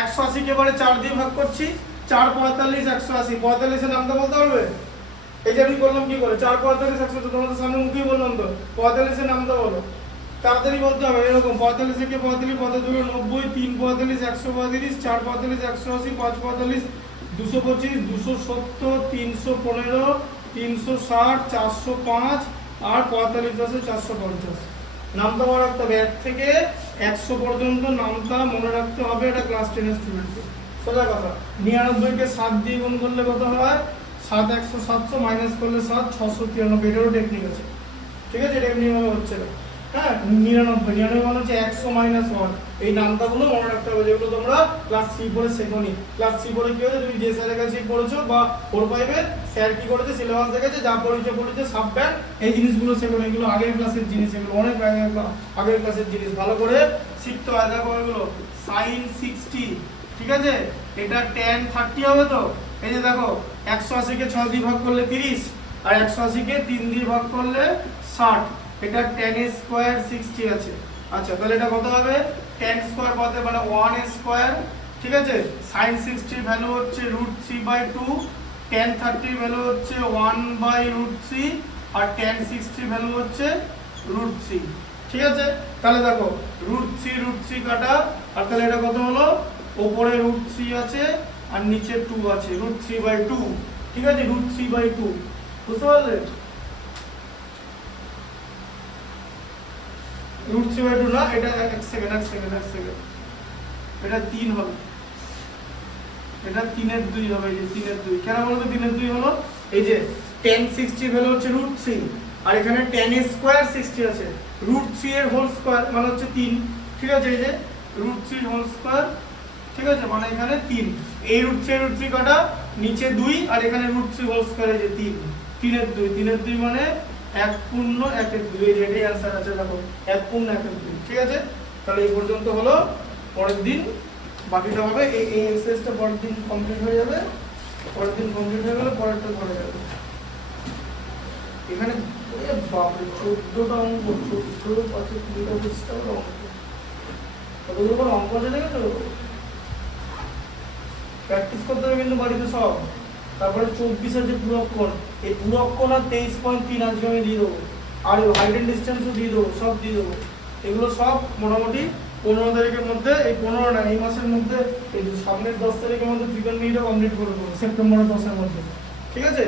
180 কে এবারে 4 দিয়ে ভাগ করছি, 4 45 180, 45 এর নামটা বলতে পারবে? এই যে আমি বললাম কি করে, 4 45 180, তোমাদের সামনে মুখেই বললাম তো, 45 এর নামটা বলো, তাড়াতাড়ি বলতে হবে। এরকম 45 কে 45, 5 2 90, 3 45 135, 4 45 180, 5 45 225, 270, 315, 360, 405, আর 45 আছে 450। নামটা মনে রাখতে হবে, 1 থেকে 100 পর্যন্ত নামটা মনে রাখতে হবে, এটা ক্লাস 10 এর স্টুডেন্টকে। সোজা কথা, 99 কে 7 দিয়ে গুণ করলে কত হয়, 7 100 700 মাইনাস করলে 7 693, এটারও টেকনিক আছে, ঠিক আছে? এটা এমনি ভাবে হচ্ছে না। হ্যাঁ 99 মানে হচ্ছে 100 মাইনাস 1, এই নামটাগুলো মনে রাখতে হবে, যেগুলো তোমরা ক্লাস 3 পড়ে শেখোনি। ক্লাস 3 পড়ে কি হয়েছে, তুমি যে স্যারের কাছে পড়েছো বা 4 5 এর স্যার কি করেছে, সিলেবাস দেখেছে, যা পড়েছে সাব ব্যান্ড, এই জিনিসগুলো শেখোনি, এগুলো আগের ক্লাসের জিনিস, এগুলো অনেক আগের ক্লাসের জিনিস, ভালো করে শিখতে হয়। দেখো এগুলো sin 60, ঠিক আছে? এটা tan 30 হবে তো, এই যে দেখো 180 কে 6 দিয়ে ভাগ করলে 30, আর 180 কে 3 দিয়ে ভাগ করলে 60, এটা tan স্কয়ার 60 আছে। আচ্ছা তাহলে এটা কত হবে, tan স্কয়ার কত মানে 1 স্কয়ার, ঠিক আছে? sin 60 ভ্যালু হচ্ছে √3/2, tan 30 ভ্যালু হচ্ছে 1/√3, আর tan 60 ভ্যালু হচ্ছে √3, ঠিক আছে? তাহলে দেখো √3 কাটা, আর তাহলে এটা কত হলো, উপরে √3 আছে আর নিচে 2 আছে, √3/2, ঠিক আছে? √3/2, বুঝতে পারলে? √3/2 না, এটা এক সেকেন্ড, এটা 3 হবে, এটা 3 এর 2 হবে, এই যে 3 এর 2, কেন বলতো 3 এর 2 হলো, এই যে tan 60 ভ্যালু হচ্ছে √3, আর এখানে tan স্কয়ার 60 আছে, √3 এর হোল স্কয়ার মানে হচ্ছে 3, ঠিক আছে? এই যে √3 হোল স্কয়ার ঠিক আছে, মানে এখানে 3, এই √3 কাটা, নিচে 2 আর এখানে √3 হোল স্কয়ার এই যে 3, 3 এর 2 মানে 1 পূর্ণ 1 এর 2, এই যে এটাই आंसर আছে দেখো 1 পূর্ণ 1 এর 2। ঠিক আছে, তাহলে এই পর্যন্ত হলো। পরের দিন বাকিটা হবে, এই এক্সারসাইজটা পরের দিন কমপ্লিট হয়ে যাবে। পরের দিন কমপ্লিট হয়ে গেলে পরেরটা ধরে যাবে। এখানে ওরে বাপ রে 14টা অঙ্ক, 14 5 20টা 20টা অঙ্ক, কতগুলো অঙ্ক আছে দেখেছো? প্র্যাকটিস করতে হবে কিন্তু বাড়িতে সব। তারপরে 24 এর যে পুরক্ষণ, এই পুরক্ষণ আর 23.3 আজকে আমি দিয়ে দেবো, আর হাইট এন্ড ডিসটেন্সও দিয়ে দেবো, সব দিয়ে দেবো। এগুলো সব মোটামুটি 15 তারিখের মধ্যে, এই 15 না এই মাসের মধ্যে, এই সামনের 10 তারিখের মধ্যে ত্রিকোণমিতিটা কমপ্লিট করে দেবো, সেপ্টেম্বরের 10 এর মধ্যে। ঠিক আছে,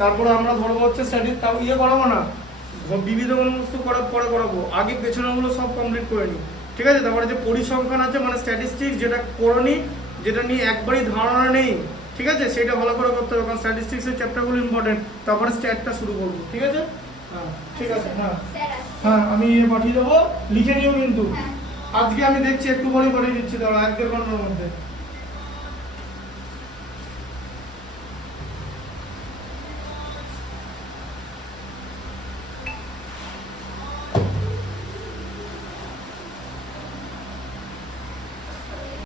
তারপরে আমরা ধরবো হচ্ছে স্ট্যাটিক, তাও ইয়ে করাবো না, বিবিধ বস্তু করার পরে করাবো, আগে পেছনেগুলো সব কমপ্লিট করে নিই। ঠিক আছে, তারপরে যে পরিসংখ্যান আছে মানে স্ট্যাটিস্টিক্স, যেটা করনি, যেটা নিয়ে একবারই ধারণা নেই, ঠিক আছে, সেটা ভালো করে করতে হবে, কারণ স্ট্যাটিস্টিক্সের চ্যাপ্টারগুলো ইম্পর্টেন্ট। তারপরে স্ট্যাটটা শুরু করবো। ঠিক আছে, হ্যাঁ ঠিক আছে, হ্যাঁ হ্যাঁ আমি পাঠিয়ে দেবো, লিখে নিও কিন্তু। আজকে আমি দেখছি একটু পরে পাঠিয়ে দিচ্ছি, দাঁড়া 1-1.5 ঘন্টার মধ্যে।